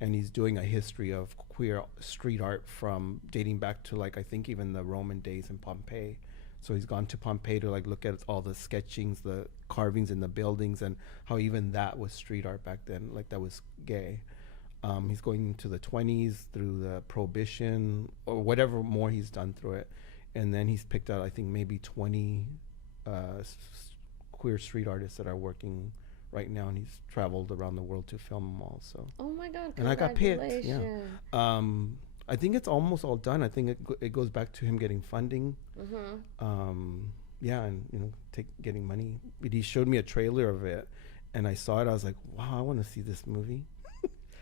And he's doing a history of queer street art from dating back to, like, I think even the Roman days in Pompeii. So he's gone to Pompeii to like look at all the sketchings, the carvings in the buildings, and how even that was street art back then, like that was gay. He's going into the 20s through the Prohibition or whatever more he's done through it. And then he's picked out, I think, maybe 20 queer street artists that are working right now. And he's traveled around the world to film them all. So. Oh my God! And I got picked. Yeah. Congratulations. I think it's almost all done. I think it goes back to him getting funding. Yeah, and getting money. But he showed me a trailer of it, and I saw it. I was like, wow, I want to see this movie.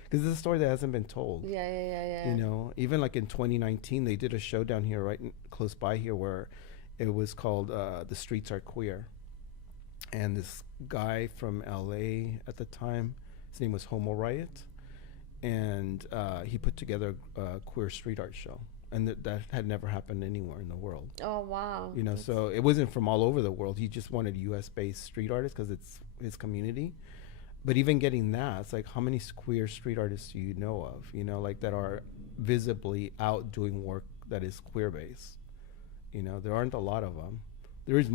Because it's a story that hasn't been told. Yeah. You know, even like in 2019, they did a show down here, close by here, where it was called "The Streets Are Queer," and this guy from LA at the time, his name was Homo Riot, and he put together a queer street art show, and that had never happened anywhere in the world. Oh wow. You know, so it wasn't from all over the world. He just wanted U.S.-based street artists because it's his community. But even getting that, it's like, how many queer street artists do you know of, like that are visibly out doing work that is queer-based? There aren't a lot of them. There is,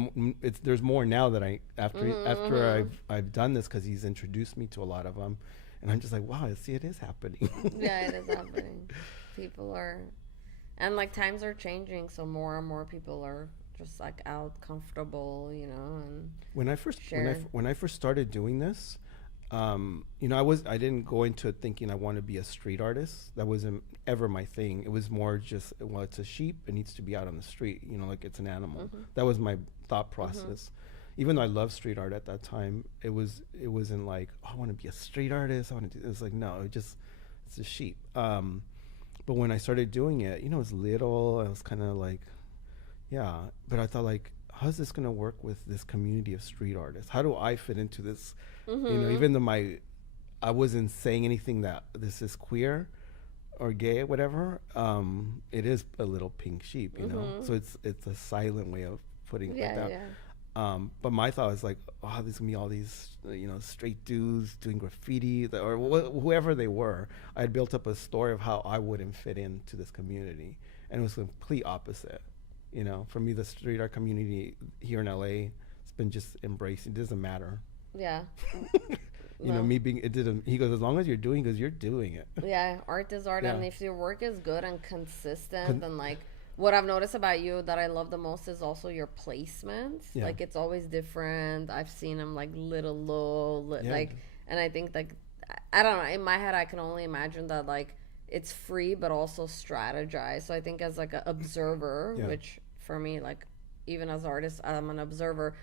there's more now that after I've done this, because he's introduced me to a lot of them, and I'm just like, wow, see, it is happening. Yeah, it is happening. People are, and like times are changing, so more and more people are just like out comfortable, and When I first Sure. when I first started doing this, I didn't go into it thinking I want to be a street artist. That wasn't ever my thing. It was more just, well, it's a sheep. It needs to be out on the street, like it's an animal. That was my thought process. Even though I loved street art at that time, it wasn't like, oh, I want to be a street artist. It was like, no, it's a sheep. But when I started doing it, it was little. I was kind of like, yeah. But I thought, like, how's this going to work with this community of street artists? How do I fit into this? Even though I wasn't saying anything that this is queer or gay or whatever, it is a little pink sheep, So it's a silent way of putting it like that. Yeah. But my thought was like, oh, there's gonna be all these, straight dudes doing graffiti or whoever they were. I had built up a story of how I wouldn't fit into this community, and it was the complete opposite. For me, the street art community here in LA, it's been just embraced. It doesn't matter. Yeah. Me being, it didn't, he goes, as long as you're doing it. Yeah, art is art, Yeah. and if your work is good and consistent, and like what I've noticed about you that I love the most is also your placements. Yeah. Like it's always different. I've seen them like little low, Yeah. like, and I think like I don't know. In my head, I can only imagine that like it's free, but also strategized. So I think as like an observer, Yeah. which for me, like even as an artist, I'm an observer.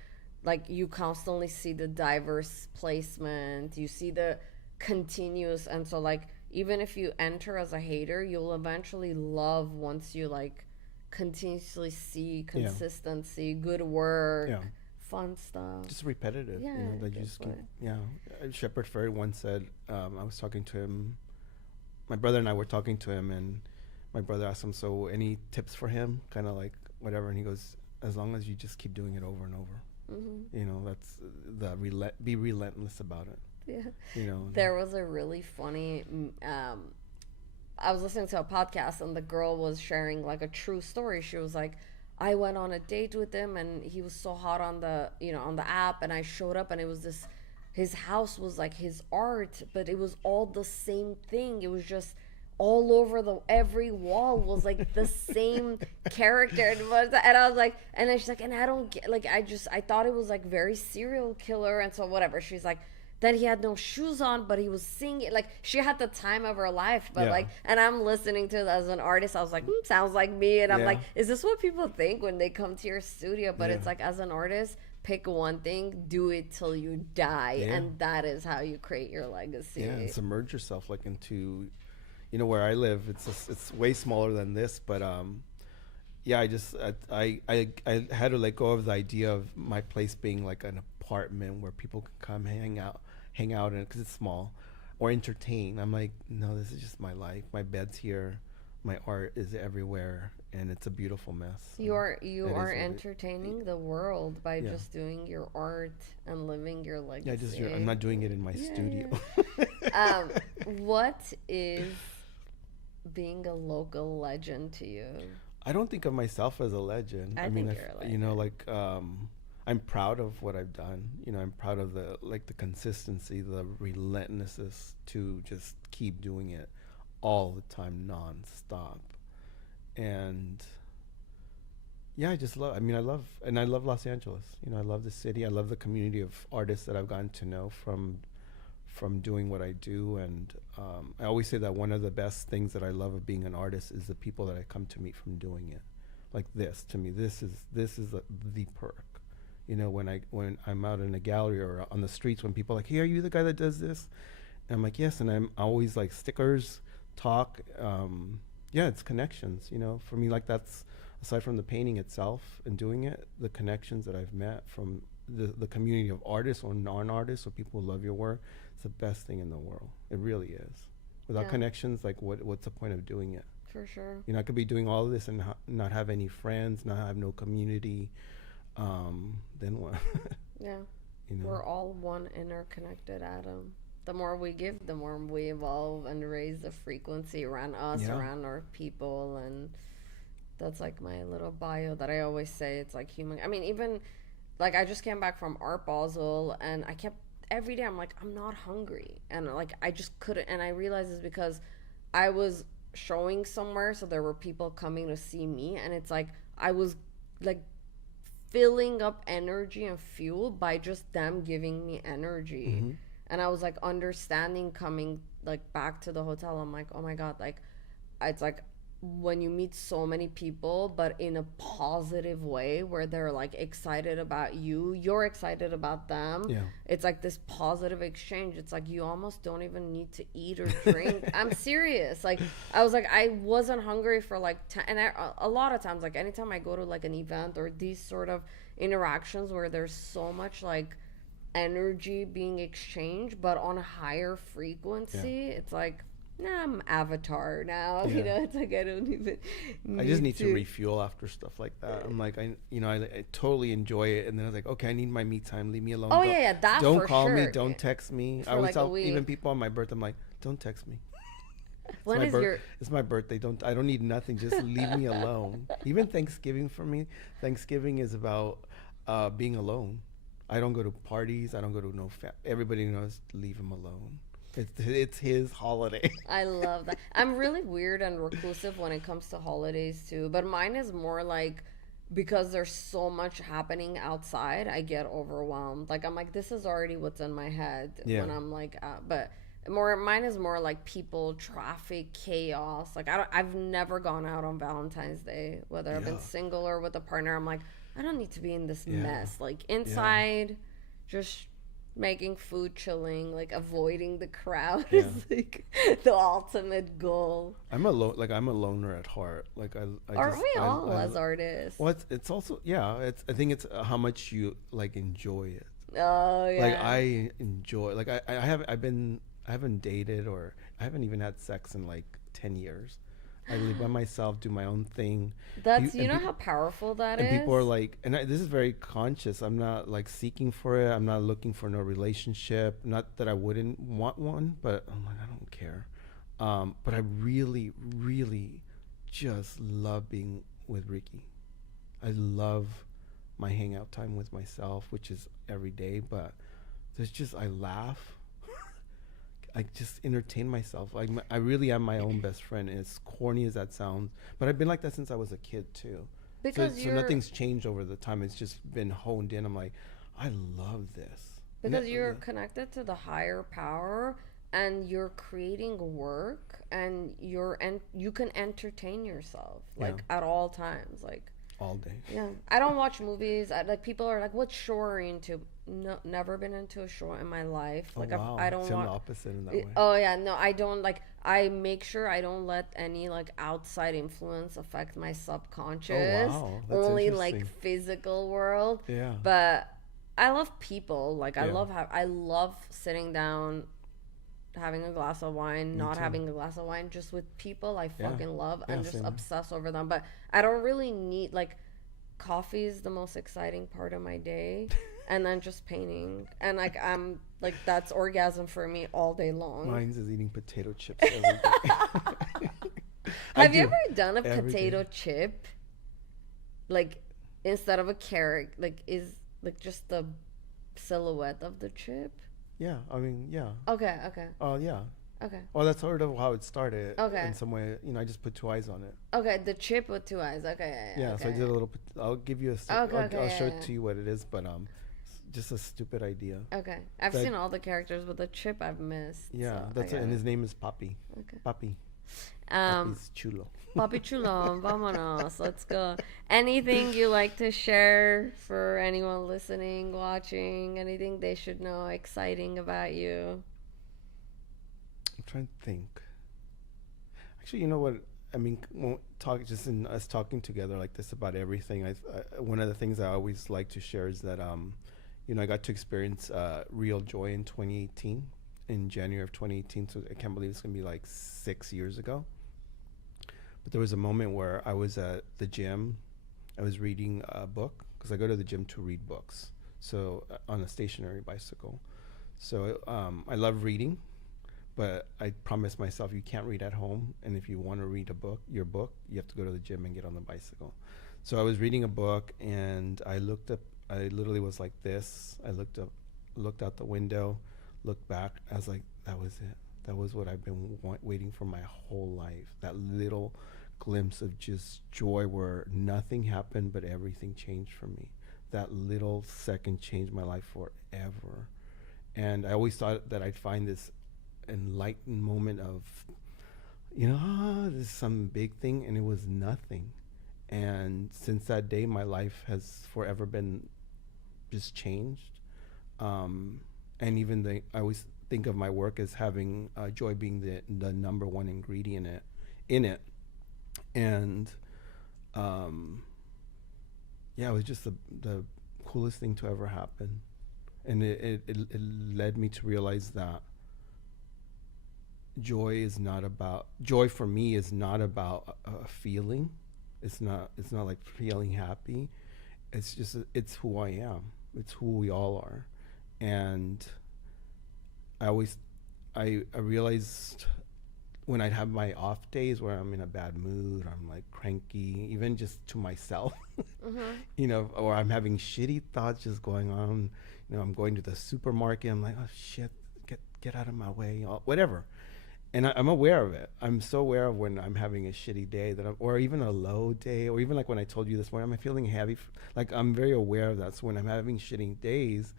Like you constantly see the diverse placement, you see the continuous, and so like even if you enter as a hater, you'll eventually love once you like continuously see consistency, good work, Yeah. fun stuff. Just repetitive. Yeah, You know, that you good just keep, point. yeah. Shepard Fairey once said, I was talking to him, my brother and I were talking to him, and my brother asked him, so any tips for him? Kind of like whatever. And he goes, as long as you just keep doing it over and over. You know, that's be relentless about it. Yeah. You know, There was a really funny I was listening to a podcast and the girl was sharing like a true story. She was like, I went on a date with him and he was so hot on the, you know, on the app, and I showed up and it was this, his house was like his art, but it was all the same thing. It was just all over the every wall was like the same character, and I was like, and then she's like, and I don't get, like, I thought it was like very serial killer, and so whatever. She's like, then he had no shoes on, but he was singing, like she had the time of her life, but Yeah. like, and I'm listening to it as an artist, I was like, sounds like me, and I'm Yeah. like, is this what people think when they come to your studio? But Yeah. it's like, as an artist, pick one thing, do it till you die, Yeah. and that is how you create your legacy. yeah, and submerge yourself like into, you know, where I live. It's way smaller than this, but yeah, I had to let go of the idea of my place being like an apartment where people can come hang out in, because it's small, or entertain. I'm like, no, this is just my life. My bed's here, my art is everywhere, and it's a beautiful mess. You are It is what it- entertaining the world by Yeah. just doing your art and living your legacy. Yeah, I'm not doing it in my studio. What is being a local legend to you? I don't think of myself as a legend. I mean, think you're a you know, like I'm proud of what I've done. You know, I'm proud of the consistency, the relentlessness to just keep doing it all the time, nonstop. And yeah, I just love. I mean, I love Los Angeles. You know, I love the city. I love the community of artists that I've gotten to know from doing what I do. And I always say that one of the best things that I love of being an artist is the people that I come to meet from doing it. Like this, to me, this is the perk. You know, when I'm out in a gallery or on the streets, when people are like, hey, are you the guy that does this? And I'm like, yes. And I'm always like, stickers, talk. Yeah, it's connections. You know, for me, like, that's, aside from the painting itself and doing it, the connections that I've met from the community of artists or non-artists or people who love your work, it's the best thing in the world. It really is. Without Yeah. connections, like, what's the point of doing it? For sure. You know, I could be doing all of this and not have any friends, not have no community. Then what? Yeah. You know? We're all one interconnected atom. The more we give, the more we evolve and raise the frequency around us, Yeah. around our people. And that's like my little bio that I always say. It's like human. I mean, even like I just came back from Art Basel and I kept every day I'm like, I'm not hungry. And like I just couldn't. And I realized it's because I was showing somewhere. So there were people coming to see me. And it's like I was like filling up energy and fuel by just them giving me energy. Mm-hmm. And I was like understanding coming like back to the hotel. I'm like, oh my God, like it's like when you meet so many people, but in a positive way where they're like excited about you, you're excited about them. Yeah. It's like this positive exchange. It's like you almost don't even need to eat or drink. I'm serious. Like I was like, I wasn't hungry for like, a lot of times, like anytime I go to like an event or these sort of interactions where there's so much like energy being exchanged, but on a higher frequency, it's like, nah, I'm Avatar now. You know, it's like I don't even. I just need to refuel after stuff like that. I'm like, I totally enjoy it, and then I was like, okay, I need my me time. Leave me alone. Oh, Don't- yeah, that Don't for call me. sure. Don't text me. For I always like a tell week. even people on my birthday, I'm like, don't text me. When my is your It's my birthday. I don't need nothing. Just leave me alone. Even Thanksgiving for me, Thanksgiving is about being alone. I don't go to parties. I don't go to everybody knows, leave him alone. It's his holiday. I love that. I'm really weird and reclusive when it comes to holidays too, but mine is more like because there's so much happening outside, I get overwhelmed. Like I'm like, this is already what's in my head Yeah. when I'm like, but more mine is more like people, traffic, chaos. Like I've never gone out on Valentine's Day, whether I've been Yeah. single or with a partner. I'm like, I don't need to be in this Yeah. mess. Like inside, just making food, chilling, like avoiding the crowd Yeah. is like the ultimate goal. I'm I'm a loner at heart. Like I Aren't just, we I- all I- as artists? Well, it's also, yeah. I think it's how much you like enjoy it. Oh yeah. Like I enjoy. Like I haven't dated, or I haven't even had sex in like 10 years. I live by myself, do my own thing. That's you and know pe- how powerful that and is. people are like, this is very conscious. I'm not like seeking for it. I'm not looking for no relationship. Not that I wouldn't want one, but I'm like, I don't care. But I really, really just love being with Ricky. I love my hangout time with myself, which is every day, but I laugh. I just entertain myself. Like I really am my own best friend. And as corny as that sounds, but I've been like that since I was a kid too. Because so you're nothing's changed over the time. It's just been honed in. I'm like, I love this. because you're connected to the higher power and you're creating work and you can entertain yourself like at all times. Like all day. yeah, I don't watch movies. Like people are like, "What show are you into?" No, never been into a show in my life. Like wow. I don't See, I'm want. the opposite in that way. Oh yeah, no, I don't like. I make sure I don't let any like outside influence affect my subconscious. wow. That's Only like interesting. physical world. Yeah. But I love people. Like I Yeah. love sitting down, having a glass of wine, not too. having a glass of wine, just with people I Yeah. fucking love Yeah, and just same. obsess over them. But I don't really need like coffee is the most exciting part of my day. And then just painting, and like I'm like that's orgasm for me all day long. Mine's is eating potato chips every day. Have you ever done a every potato day. chip? Like instead of a carrot, like is like just the silhouette of the chip? Yeah. I mean, yeah. Okay, okay, Oh, yeah. okay, Well, that's sort of how it started. Okay. In some way, I just put two eyes on it. okay. The chip with two eyes. Okay, Yeah. So I okay. did a little. I'll give you a. Okay, I'll, okay, I'll yeah, show yeah. it to you what it is, but just a stupid idea. Okay, I've That- seen all the characters, but the chip I've missed. Yeah, so that's I it. And gotta- his name is Papi. Okay. Papi. Um, Papi's chulo. Papi chulo, vámonos, let's go. Anything you like to share for anyone listening, watching? Anything they should know exciting about you? I'm trying to think. Actually, you know what? I mean, just in us talking together like this about everything. One of the things I always like to share is that I got to experience real joy in 2018, in January of 2018. So I can't believe it's gonna be like 6 years ago. But there was a moment where I was at the gym. I was reading a book because I go to the gym to read books. So on a stationary bicycle. So I love reading. But I promised myself you can't read at home, and if you want to read your book, you have to go to the gym and get on the bicycle. So I was reading a book, and I looked up. I literally was like this. I looked out the window, looked back. I was like, that was it. That was what I've been waiting for my whole life. That little glimpse of just joy where nothing happened, but everything changed for me. That little second changed my life forever. And I always thought that I'd find this enlightened moment of this is some big thing, and it was nothing. And since that day my life has forever been just changed. And even I always think of my work as having joy being the number one ingredient in it. And it was just the coolest thing to ever happen. And it led me to realize that joy for me is not about a feeling. It's not like feeling happy. It's just it's who I am. It's who we all are. And I realized when I'd have my off days where I'm in a bad mood, I'm like cranky, even just to myself, or I'm having shitty thoughts just going on. I'm going to the supermarket. I'm like, oh shit, get out of my way, whatever. And I'm aware of it. I'm so aware of when I'm having a shitty day or even a low day, or even like when I told you this morning, I'm feeling heavy. Like I'm very aware of that. So when I'm having shitty days,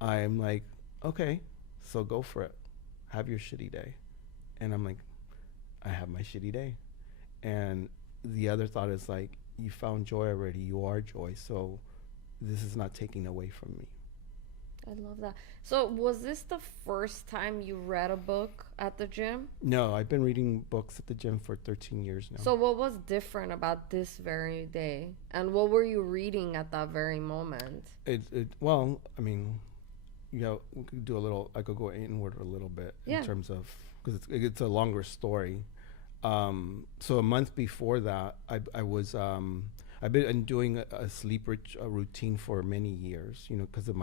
I'm like, okay, so go for it. Have your shitty day. And I'm like, I have my shitty day. And the other thought is like, you found joy already. You are joy. So this is not taking away from me. I love that. So, was this the first time you read a book at the gym? No, I've been reading books at the gym for 13 years now. So, what was different about this very day? And what were you reading at that very moment? Well, I mean, we could do a little, I could go inward a little bit in terms of, because it's a longer story. So a month before that, I've been doing a sleep routine for many years, because of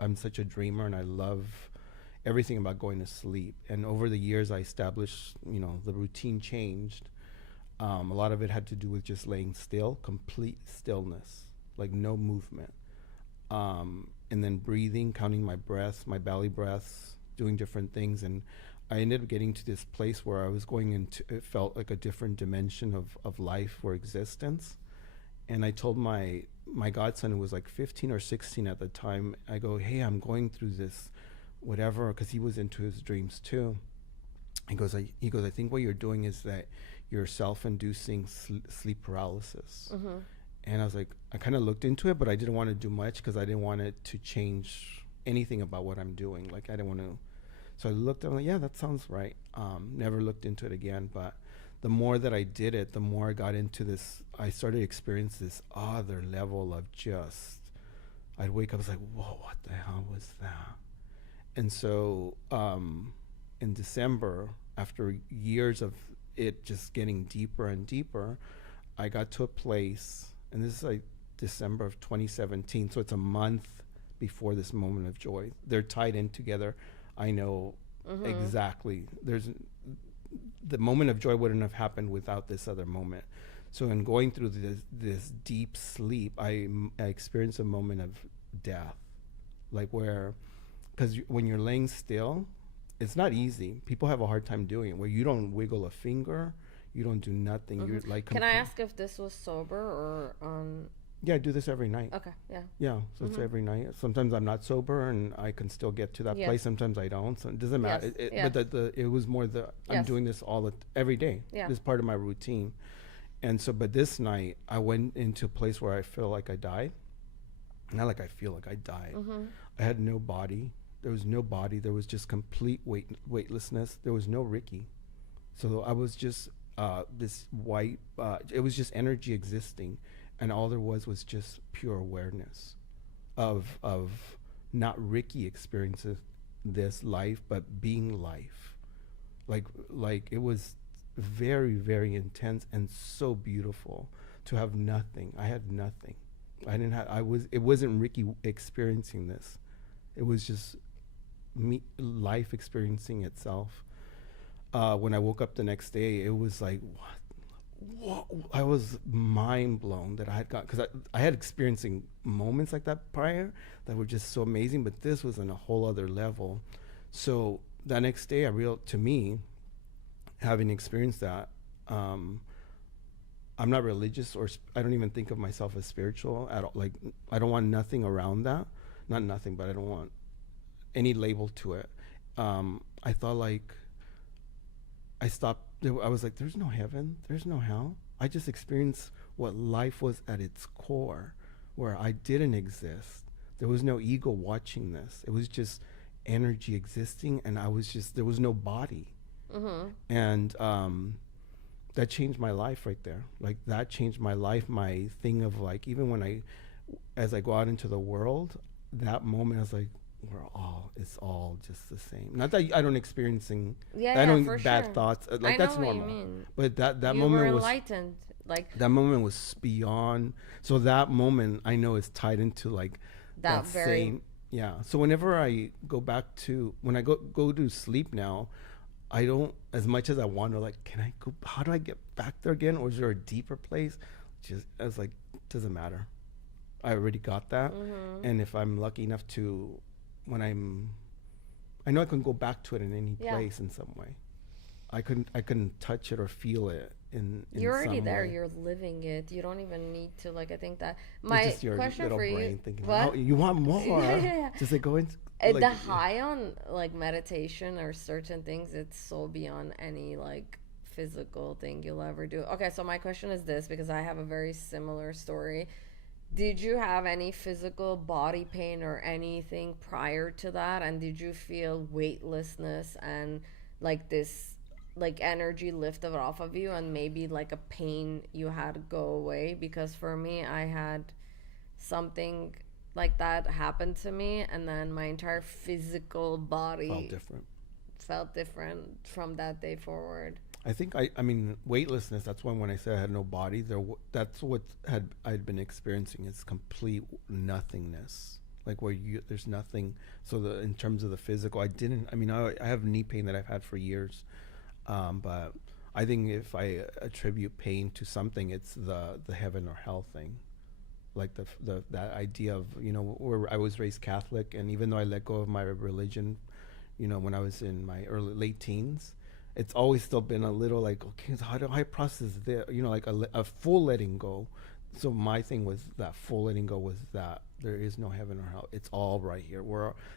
I'm such a dreamer and I love everything about going to sleep. And over the years, I established, the routine changed. A lot of it had to do with just laying still, complete stillness, like no movement. And then breathing, counting my breaths, my belly breaths, doing different things. And I ended up getting to this place where I was going into, it felt like a different dimension of life or existence. And I told my godson, who was like 15 or 16 at the time, I go, hey, I'm going through this, whatever, because he was into his dreams too. He goes, I think what you're doing is that you're self-inducing sleep paralysis. Mm-hmm. And I was like, I kind of looked into it, but I didn't want to do much because I didn't want it to change anything about what I'm doing. Like I didn't want to. So I looked, I'm like, yeah, that sounds right. Never looked into it again. But the more that I did it, the more I got into this, I started to experience this other level of just, I'd wake up, I was like, whoa, what the hell was that? And so in December, after years of it just getting deeper and deeper, I got to a place, and this is like December of 2017, so it's a month before this moment of joy. They're tied in together. I know exactly. The moment of joy wouldn't have happened without this other moment. So in going through this deep sleep, I experienced a moment of death, like because when you're laying still, it's not easy. People have a hard time doing it, where you don't wiggle a finger, you don't do nothing. You're like. Can I ask if this was sober or on? Yeah, I do this every night. Okay, yeah. Yeah, so it's every night. Sometimes I'm not sober and I can still get to that place. Sometimes I don't. So it doesn't matter. But it was more I'm doing this every day. Yeah. This is part of my routine. And so, but this night I went into a place where I feel like I died. Not like I feel like I died. I had no body. There was no body. There was just complete weightlessness. There was no Ricky. So I was just this white, it was just energy existing. And all there was just pure awareness of not Ricky experiencing this life, but being life. Like it was very, very intense and so beautiful to have nothing. I had nothing. It wasn't Ricky experiencing this. It was just me, life experiencing itself. When I woke up the next day, it was like, what? I was mind blown that I had because I had experiencing moments like that prior that were just so amazing, but this was on a whole other level. So that next day, to me, having experienced that, I'm not religious I don't even think of myself as spiritual at all. Like I don't want nothing around that, not nothing, but I don't want any label to it. I thought like I stopped. I was like, there's no heaven, there's no hell. I just experienced what life was at its core, where I didn't exist. There was no ego watching this. It was just energy existing, and there was no body. And that changed my life right there. Like that changed my life, my thing of like, even as I go out into the world, that moment I was like, it's all just the same. Not that I don't experiencing, I don't bad thoughts. Like that's normal. What you mean. But that you moment were enlightened. Like that moment was beyond. So that moment I know is tied into like that same. Yeah. So whenever I go back to when I go to sleep now, I don't, as much as I want to, like, can I go? How do I get back there again? Or is there a deeper place? I was like, doesn't matter. I already got that. And if I'm lucky enough to. When I know I can go back to it in any Yeah. place in some way. I couldn't touch it or feel it in You're already some there. way. You're living it. You don't even need to like. I think that It's my just your question little for brain you. thinking, What? oh, you want more. Yeah, yeah, yeah. Just like going, The like, high on like meditation or certain things, it's so beyond any like physical thing you'll ever do. Okay, so my question is this because I have a very similar story. Did you have any physical body pain or anything prior to that? And did you feel weightlessness and like this like energy lifted off of you and maybe like a pain you had to go away? Because for me, I had something like that happen to me and then my entire physical felt body different. felt different from that day forward. I think I mean weightlessness. That's when I said I had no body. That's what I'd been experiencing is complete nothingness, like where there's nothing. So in terms of the physical, I didn't. I mean, I have knee pain that I've had for years, but I think if I attribute pain to something, it's the heaven or hell thing, like the that idea of where I was raised Catholic, and even though I let go of my religion, when I was in my late teens, it's always still been a little like, okay, so how do I process this? Like a full letting go. So my thing was that full letting go was that there is no heaven or hell. It's all right here.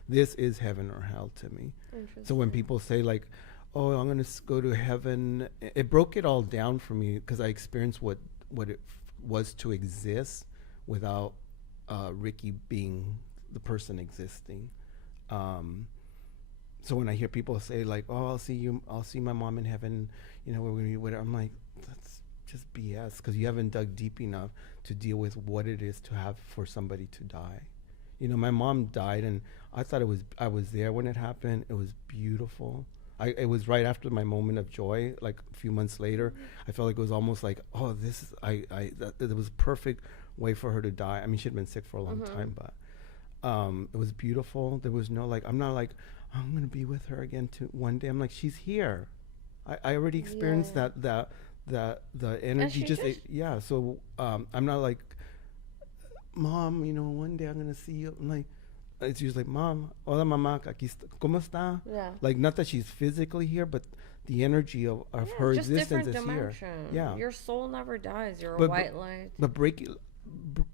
This is heaven or hell to me. So when people say like, oh, I'm going to go to heaven, it broke it all down for me because I experienced what it was to exist without Ricky being the person existing. So when I hear people say like, "Oh, I'll see my mom in heaven," we're gonna be whatever. I'm like, that's just BS because you haven't dug deep enough to deal with what it is to have for somebody to die. My mom died, and I thought I was there when it happened. It was beautiful. It was right after my moment of joy, like a few months later. I felt like it was almost like, oh, this is it was a perfect way for her to die. I mean, she'd been sick for a long time, but it was beautiful. There was no like, I'm not like, I'm gonna be with her again one day. I'm like, she's here. I already experienced that the energy yeah. So I'm not like, Mom, one day I'm gonna see you. I'm like, it's usually like, Mom, hola mamá, aquí ¿cómo está? Yeah. Like, not that she's physically here, but the energy of her just existence different is dimension. here. Yeah. Your soul never dies. You're a But- white light. But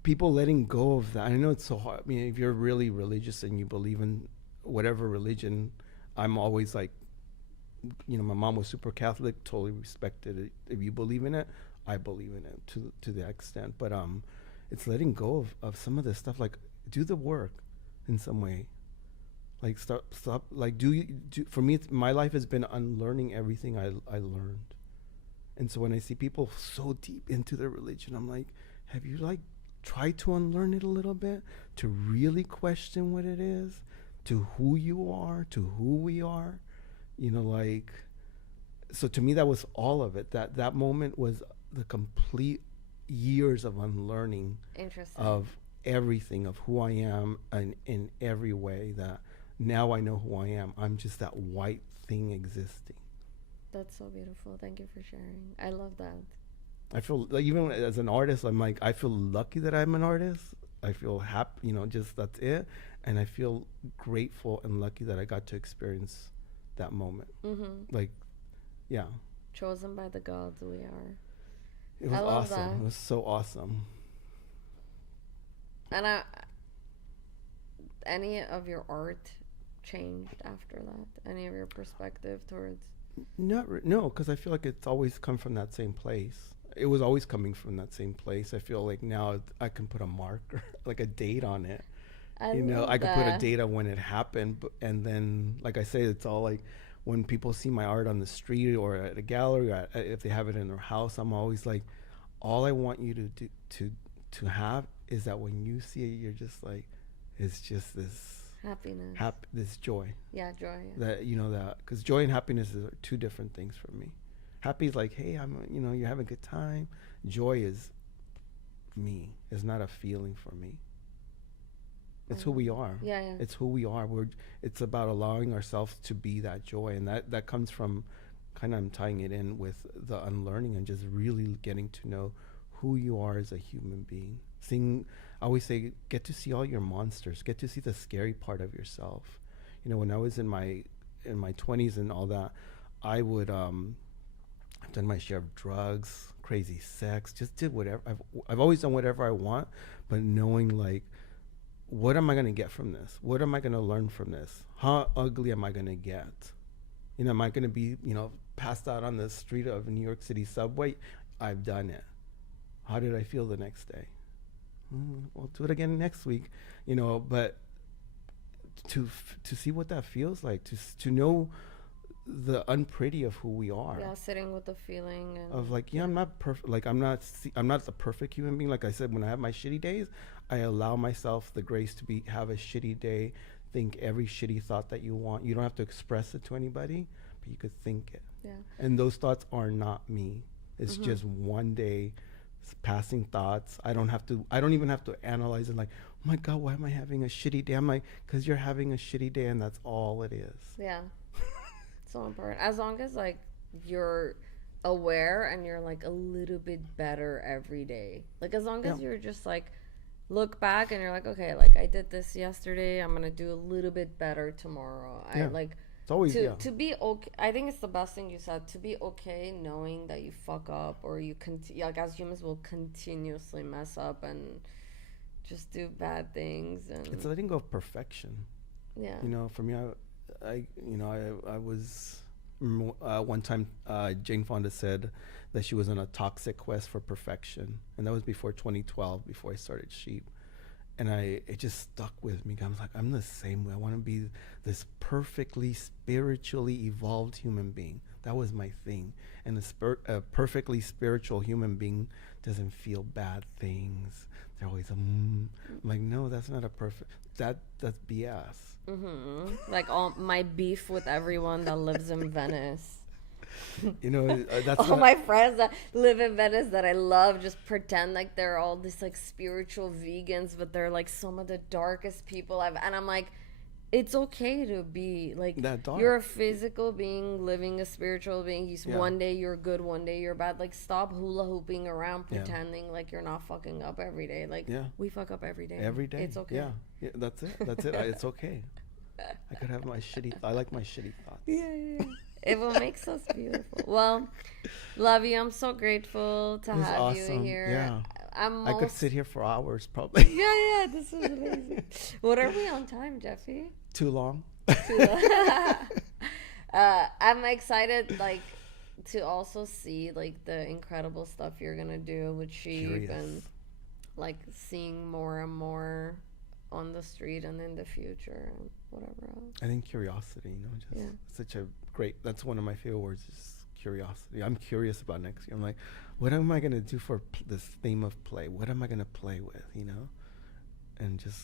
people letting go of that. I know it's so hard. I mean, if you're really religious and you believe in whatever religion, I'm always like, my mom was super Catholic, totally respected it. If you believe in it, I believe in it to the extent. But it's letting go of some of this stuff. Like, do the work in some way. Like, stop. Like, for me, my life has been unlearning everything I learned. And so when I see people so deep into their religion, I'm like, have you like tried to unlearn it a little bit, to really question what it is, to who you are, to who we are, like. So to me, that was all of it. That moment was the complete years of unlearning Interesting. of everything, of who I am, and in every way that now I know who I am. I'm just that white thing existing. That's so beautiful. Thank you for sharing. I love that. I feel like, even as an artist, I'm like, I feel lucky that I'm an artist. I feel happy, just that's it. And I feel grateful and lucky that I got to experience that moment. Like, yeah. Chosen by the gods, we are. It was I love awesome. that. It was so awesome. And any of your art changed after that? Any of your perspective towards? No, because I feel like it's always come from that same place. It was always coming from that same place. I feel like now I can put a marker, like a date on it. I I could put a date on when it happened, and then, like I say, it's all like when people see my art on the street or at a gallery, or if they have it in their house, I'm always like, all I want you to do to have is that when you see it, you're just like, it's just this happiness, this joy. Yeah, joy. Yeah. That because joy and happiness are two different things for me. Happy is like, hey, you're having a good time. Joy is me. It's not a feeling for me. It's who we are. Yeah, yeah. It's who we are. It's about allowing ourselves to be that joy, and that comes from kind of, I'm tying it in with the unlearning and just really getting to know who you are as a human being. I always say, get to see all your monsters. Get to see the scary part of yourself. You know, when I was in my 20s and all that, I would I've done my share of drugs, crazy sex, just did whatever. I've always done whatever I want, but knowing like, what am I going to get from this? What am I going to learn from this? How ugly am I going to get? You know, am I going to be, you know, passed out on the street of New York City subway? I've done it. How did I feel the next day? We'll do it again next week, you know, but to see what that feels like, to know the unpretty of who we are. Yeah, sitting with the feeling and Of like, yeah, I'm not perfect. Like I'm not the perfect human being. Like I said, when I have my shitty days, I allow myself the grace to have a shitty day. Think every shitty thought that you want. You don't have to express it to anybody, but you could think it. yeah. And those thoughts are not me. It's just one day passing thoughts. I don't even have to analyze it like, oh my God, why am I having a shitty day? I'm like, because you're having a shitty day and that's all it is. Yeah. So important. As long as like you're aware and you're like a little bit better every day. Like as long as you're just like look back and you're like, okay, like I did this yesterday, I'm gonna do a little bit better tomorrow. I like it's always to be okay. I think it's the best thing you said, to be okay knowing that you fuck up or you like as humans will continuously mess up and just do bad things. And it's letting go of perfection. yeah, You know, for me, I was one time Jane Fonda said that she was on a toxic quest for perfection, and that was before 2012, before I started Sheep, and it just stuck with me. I was like, I'm the same way. I want to be this perfectly spiritually evolved human being. That was my thing, and a perfectly spiritual human being doesn't feel bad things. They're always I'm like, no, that's not a perfect. That's BS. like all my beef with everyone that lives in Venice. You know, that's All my friends that live in Venice that I love just pretend like they're all these like spiritual vegans, but they're like some of the darkest people and I'm like, it's okay to be like that dark. You're a physical being living a spiritual being. One day you're good, one day you're bad. Like stop hula hooping around pretending like you're not fucking up every day. Like we fuck up every day. Every day. It's okay. Yeah, that's it. It's okay. I could have my shitty. I like my shitty thoughts. Yeah. It will make us beautiful. Well, love you. I'm so grateful to have awesome. you here. Yeah. I could sit here for hours probably. Yeah, this is amazing. What are we on time, Jeffy? Too long. I'm excited, like, to also see like the incredible stuff you're gonna do with Sheep and like seeing more and more on the street and in the future and whatever else. I think curiosity, you know, just such a great. That's one of my favorite words. Is curiosity. I'm curious about next year. I'm like, what am I gonna do for this theme of play? What am I gonna play with? You know, and just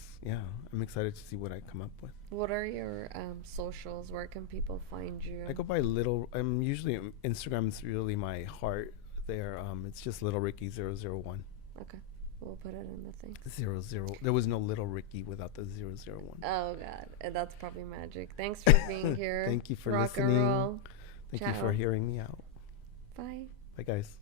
I'm excited to see what I come up with. What are your socials? Where can people find you? I go by I'm usually Instagram is really my heart there. It's just LittleRicky001. Okay. We'll put it in the thing. 00. There was no LittleRicky without the 001. Oh God, and that's probably magic. Thanks for being here. Thank you for Rock listening. and roll. Thank Ciao. you for hearing me out. Bye. Bye, guys.